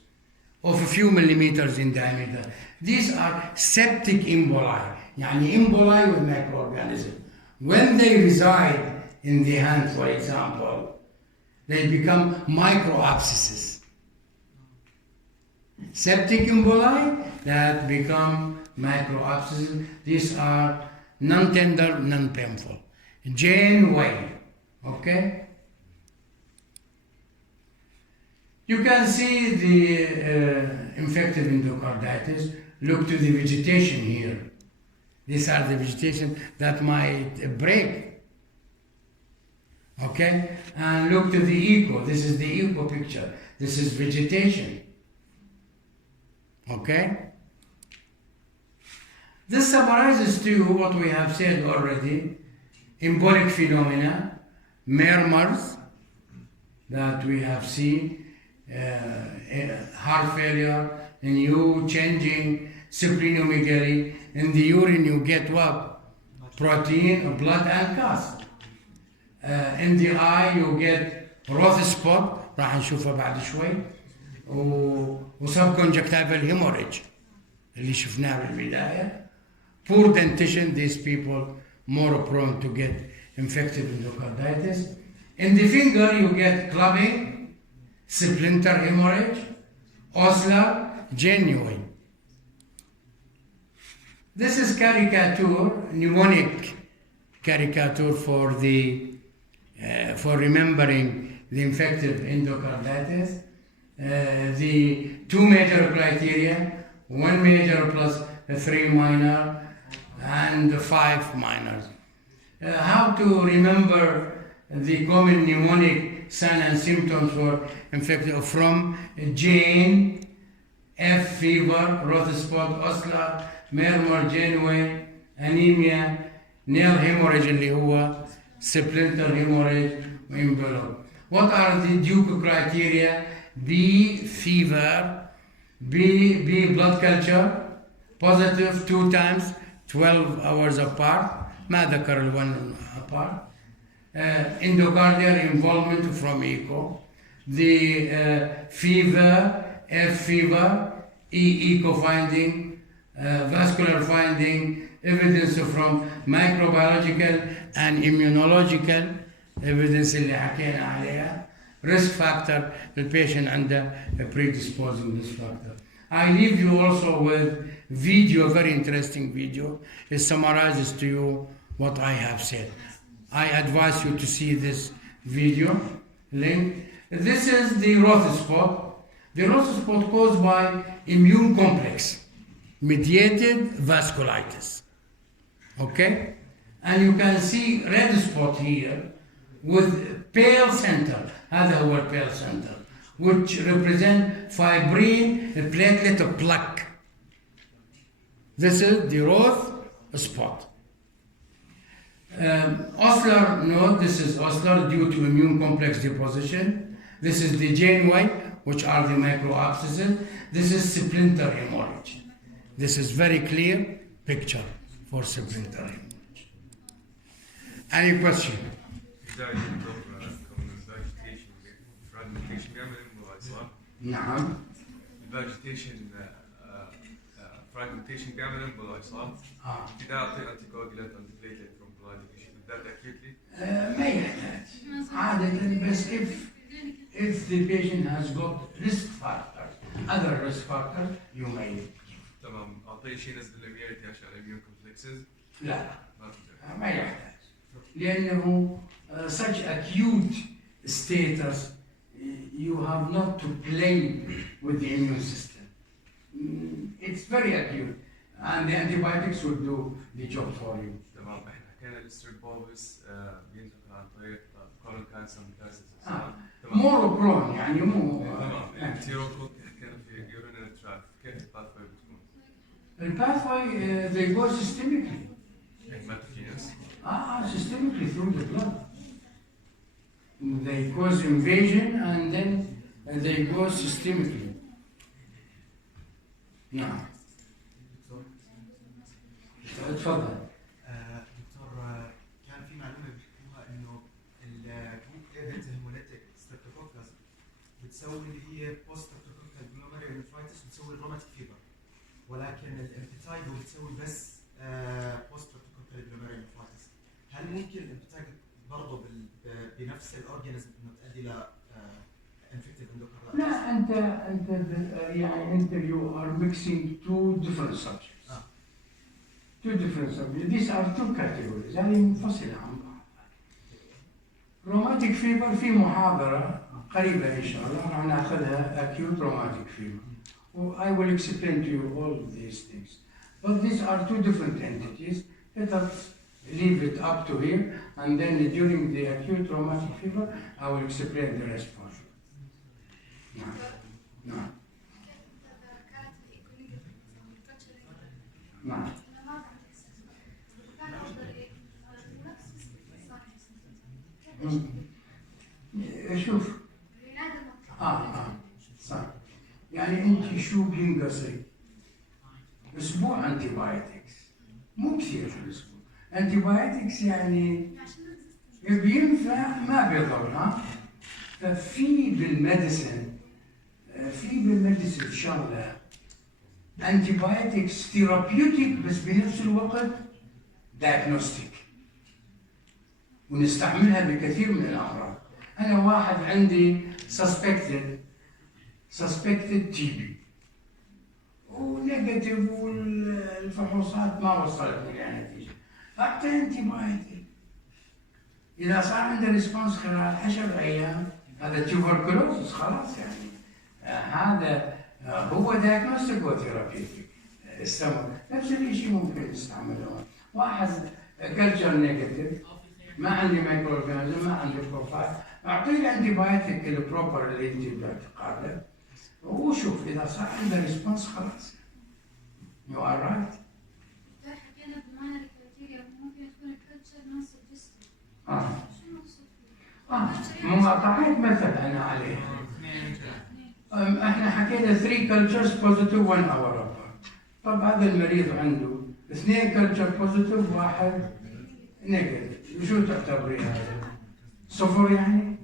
of a few millimeters in diameter. These are septic emboli, يعني emboli with microorganism. When they reside in the hand, for example, they become microabscesses. Septic emboli that become microabscesses. These are non-tender, non-painful. Janeway. Okay? You can see the infective endocarditis look to the vegetation here. These are the vegetation that might break. Okay? And look to the echo. This is the echo picture. This is vegetation. Okay? This summarizes to you what we have said already. Embolic phenomena, murmurs that we have seen, heart failure, in you changing splenomegaly. In the urine you get what? Protein, blood and gas. In the eye you get rough spot, راح نشوفها بعد شوي. وسبكونجكتيفال hemorrhage اللي شفناه بالبداية. Poor dentition, these people more prone to get infective endocarditis. In the finger you get clubbing, splinter hemorrhage, oslar, genuine. This is caricature, mnemonic caricature for for remembering the infective endocarditis. The two major criteria, one major plus 3 minor and 5 minors. How to remember the common mnemonic sign and symptoms for infective from Jane, F fever, rough spot, oslar, murmur, genuine, anemia, nail hemorrhage اللي هو splinter hemorrhage envelope. What are the Duke criteria? B fever, B blood culture, positive 2 times 12 hours apart. ما ذكر الone apart. Endocardial involvement from echo. The fever, F fever, E echo finding, vascular finding, evidence from microbiological and immunological evidence اللي حكينا عليها. Risk factor, the patient under a predisposing risk factor. I leave you also with video, very interesting video. It summarizes to you what I have said. I advise you to see this video link. This is the rough spot. The rough spot caused by immune complex mediated vasculitis. Okay? And you can see red spot here with pale center. هذا هو البيل center, which represent fibrin platelet plaque. This is the rough spot. Oslar node, this is oslar due to immune complex deposition. This is the genuine, which are the microabscesses. This is splinter hemorrhage. This is very clear picture for splinter hemorrhage. Any question? نعم. الفاجيتيشن fragmentation بيعمل امبولايصات. إذا أعطي أنتي كواجولانت أنتي بليتلت from blood is that acutely؟ ما يحتاج. عادة بس if the patient has got risk factors, other risk factors, you may. تمام. أعطيه شيء ينزل الاميونيتي عشان immune complexes؟ لا. ما يحتاج. لأنه such acute status, you have not to play with the immune system. It's very acute, and the antibiotics will do the job for you. تمام. احنا حكينا الاستريبوفيس بينتقل عن طريق colon cancer metastasis. more prone يعني مو. تمام. التيروكوك حكينا في urinary tract. كيف الباثوي بتكون؟ الباثوي they go systemically. Hematogenous. Systemically through the blood. They cause invasion and then they go systemically. نعم. تفضل. دكتور كان في معلومة بيحكوها إنه الجروب ايفنت هيموليتيك ستريبتوكوكس بتسوي اللي هي بوست ستريبتوكوكال جلوميرولونيفرايتس بتسوي الروماتيك فيبر، ولكن الامبيتايدو بتسوي بس بوست ستريبتوكوكال جلوميرولونيفرايتس. هل ممكن الامبيتايد برضه بنفس الاورجانيزم انه تؤدي ل infective endocarditis؟ لا أنت يعني you are mixing two different subjects. Two different subjects. These are two categories. هذه منفصلة عن بعض. Rheumatic fever في محاضرة قريبة إن شاء الله راح ناخذها acute rheumatic fever. I will explain to you all of these things. But these are two different entities. Let us leave it up to here, and then during the acute rheumatic fever, I will explain the rest for you. No. No. نعم. شوف صح. يعني انت شو بينقصك؟ اسبوع انتي بايوتكس مو كثير في الاسبوع. انتي بايوتكس يعني بينفع ما بيضر ها. ففي بالميديسن شغله انتي بايوتكس ثيرابيوتيك بس بنفس الوقت دايجنوستيك، ونستعملها بكثير من الامراض. انا واحد عندي suspected TB ونيجاتيف والفحوصات ما وصلتني الى نتيجه، اعطي انتي بايوتيك. اذا صار عنده ريسبونس خلال 10 ايام هذا تيوبركلوزس خلاص يعني هذا هو دايجنوستيك وثيرابيوتيك استمر. نفس الشيء ممكن نستعمله. واحد كلتشر نيجاتيف ما عندي مايكرو اورجانيزم ما عندي بروفايل، اعطيه الانتي بايوتيك البروبر اللي انت باعتقاده وشوف اذا صار عنده ريسبونس خلاص. يو ار رايت. حكينا بمعنى الكريتيريا ممكن تكون الكلتشر نون سجستيف. شو المقصود فيه؟ مو اعطيت مثل انا عليها. احنا حكينا 3 كلتشرز بوزيتيف 1 اور ابارت. طب هذا المريض عنده 2 كلتشر بوزيتيف 1 نيجاتيف، شو تعتبري هذا؟ صفر يعني؟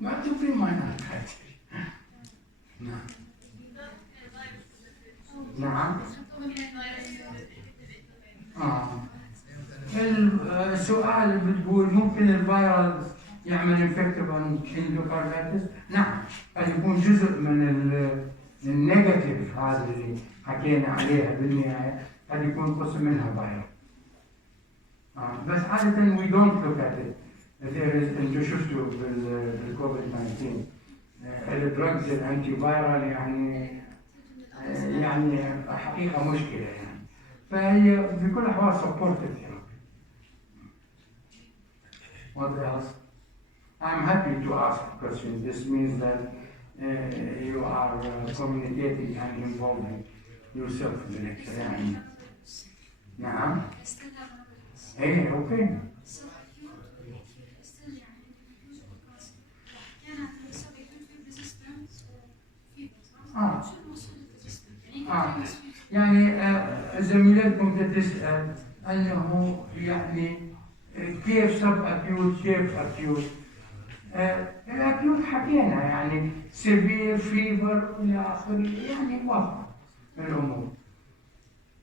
ما تعتبري ماينر كريتيريا. نعم. نعم. السؤال بتقول ممكن الفيروس يعمل انفكتيف اندوكاردايتس؟ نعم، قد يكون جزء من النيجاتيف هذا اللي حكينا عليها بالنهايه، قد يكون قسم منها فيروس. بس عادة we don't look at it. There is انتوا شفتوا بالكوفيد 19 الدراجز الانتي فايرال يعني حقيقة مشكلة يعني. فهي بكل الأحوال supported therapy. What else? I'm happy to ask questions. This means that you are communicating and involving yourself in the lecture. يعني. نعم. ايه اوكي. يعني زميلتكم تسأل انه يعني كيف سب اكيوت كيف اكيوت. الاكيوت حكينا يعني سيفير فيفر الى اخره يعني واضحه الامور.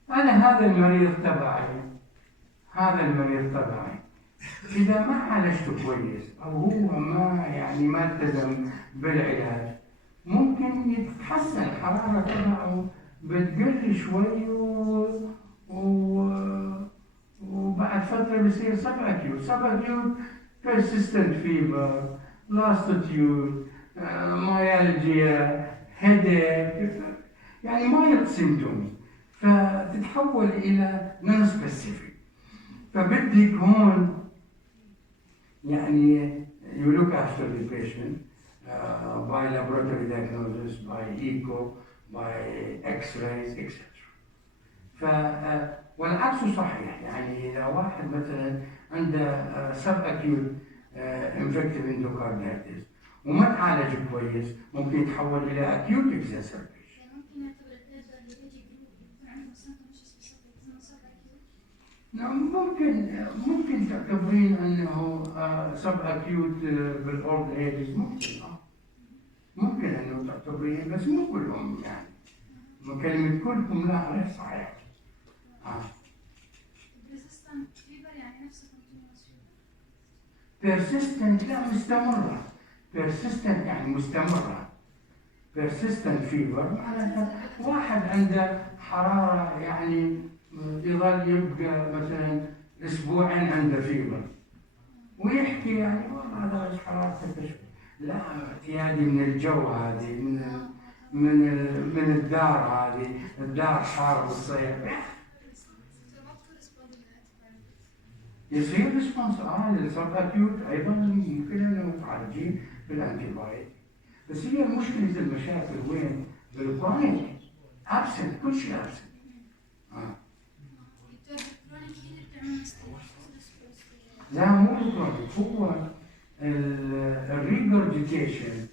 انا هذا المريض تبعي إذا ما عالجته كويس أو هو ما التزم بالعلاج ممكن يتحسن الحرارة تبعه بتقل شوي وبعد فترة بصير سب أكيوت persistent fever, lassitude, myalgia, headache يعني mild symptoms فتتحول إلى non specific. فبدك هون يعني you look after the patient by laboratory diagnosis, by echo, by x-rays, etc. والعكس صحيح. يعني إذا واحد مثلا عنده subacute infective endocarditis وما تعالج كويس ممكن يتحول إلى acute exacerbation. ممكن تعتبرين انه سب اكيوت بالاولد ايجز ممكن انه تعتبرين بس مو كلهم يعني. كلمة كلهم لا غير صحيح. persistent fever يعني نفس continuous fever. persistent لا مستمرة. persistent يعني مستمرة. persistent fever معناتها واحد عنده حرارة يعني يظل يبقى مثلا اسبوعين عنده فيبر ويحكي يعني والله هذا حرارته لا اعتيادي من الجو هذه من من الدار هذه، الدار حار بالصيف يصير ريسبونس للسب اكيوت ايضا ممكن انه متعالجين بالانتيبايوتيك. بس هي مشكله المشاكل وين؟ بالكرونيك ابسنت، كل شيء ابسنت. لا مو الكرونيك، هو الريجرجيتيشن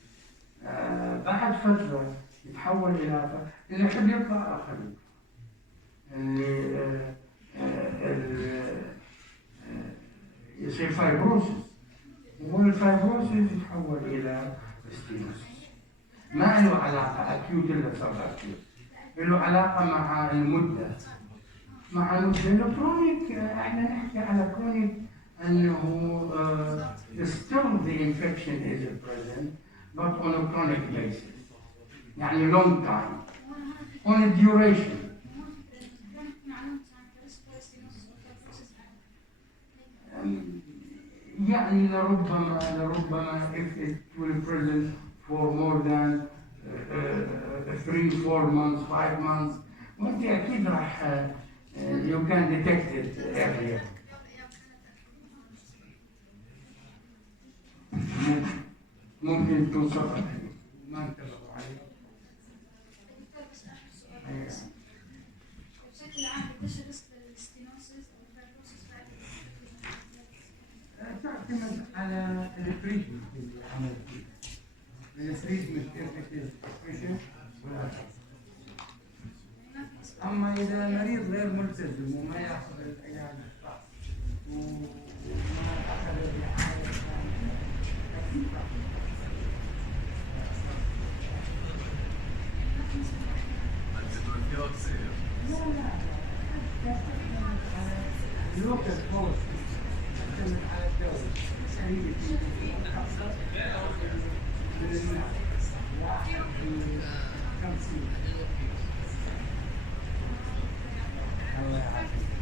بعد فتره يتحول الى اللي يحب يطلع اخر يصير فايبروسيس، والفايبروسيس يتحول الى ستينوسيس. ما له علاقه اكيوت الا سب اكيوت، له علاقه مع المده. مع المده الكرونيك احنا نحكي على كرونيك انه still the infection is present but on a chronic basis، يعني long time on a duration. يعني لربما if it will present for more than 3-4 months 5 months، وانت اكيد راح you can detect it earlier. ممكن توصف ما انتبهوا عليه. بشكل عام قديش الريسك للستينوسيس او الفايبروسيس بعد تعتمد على التريتمنت اللي عملت فيه. التريتمنت افكتيف ولا. اما اذا مريض غير ملتزم وما ياخذ العلاج وما اخذ الرعايه اكيد لوكال كوست تعتمد على الدولة. هي الله يعافيك.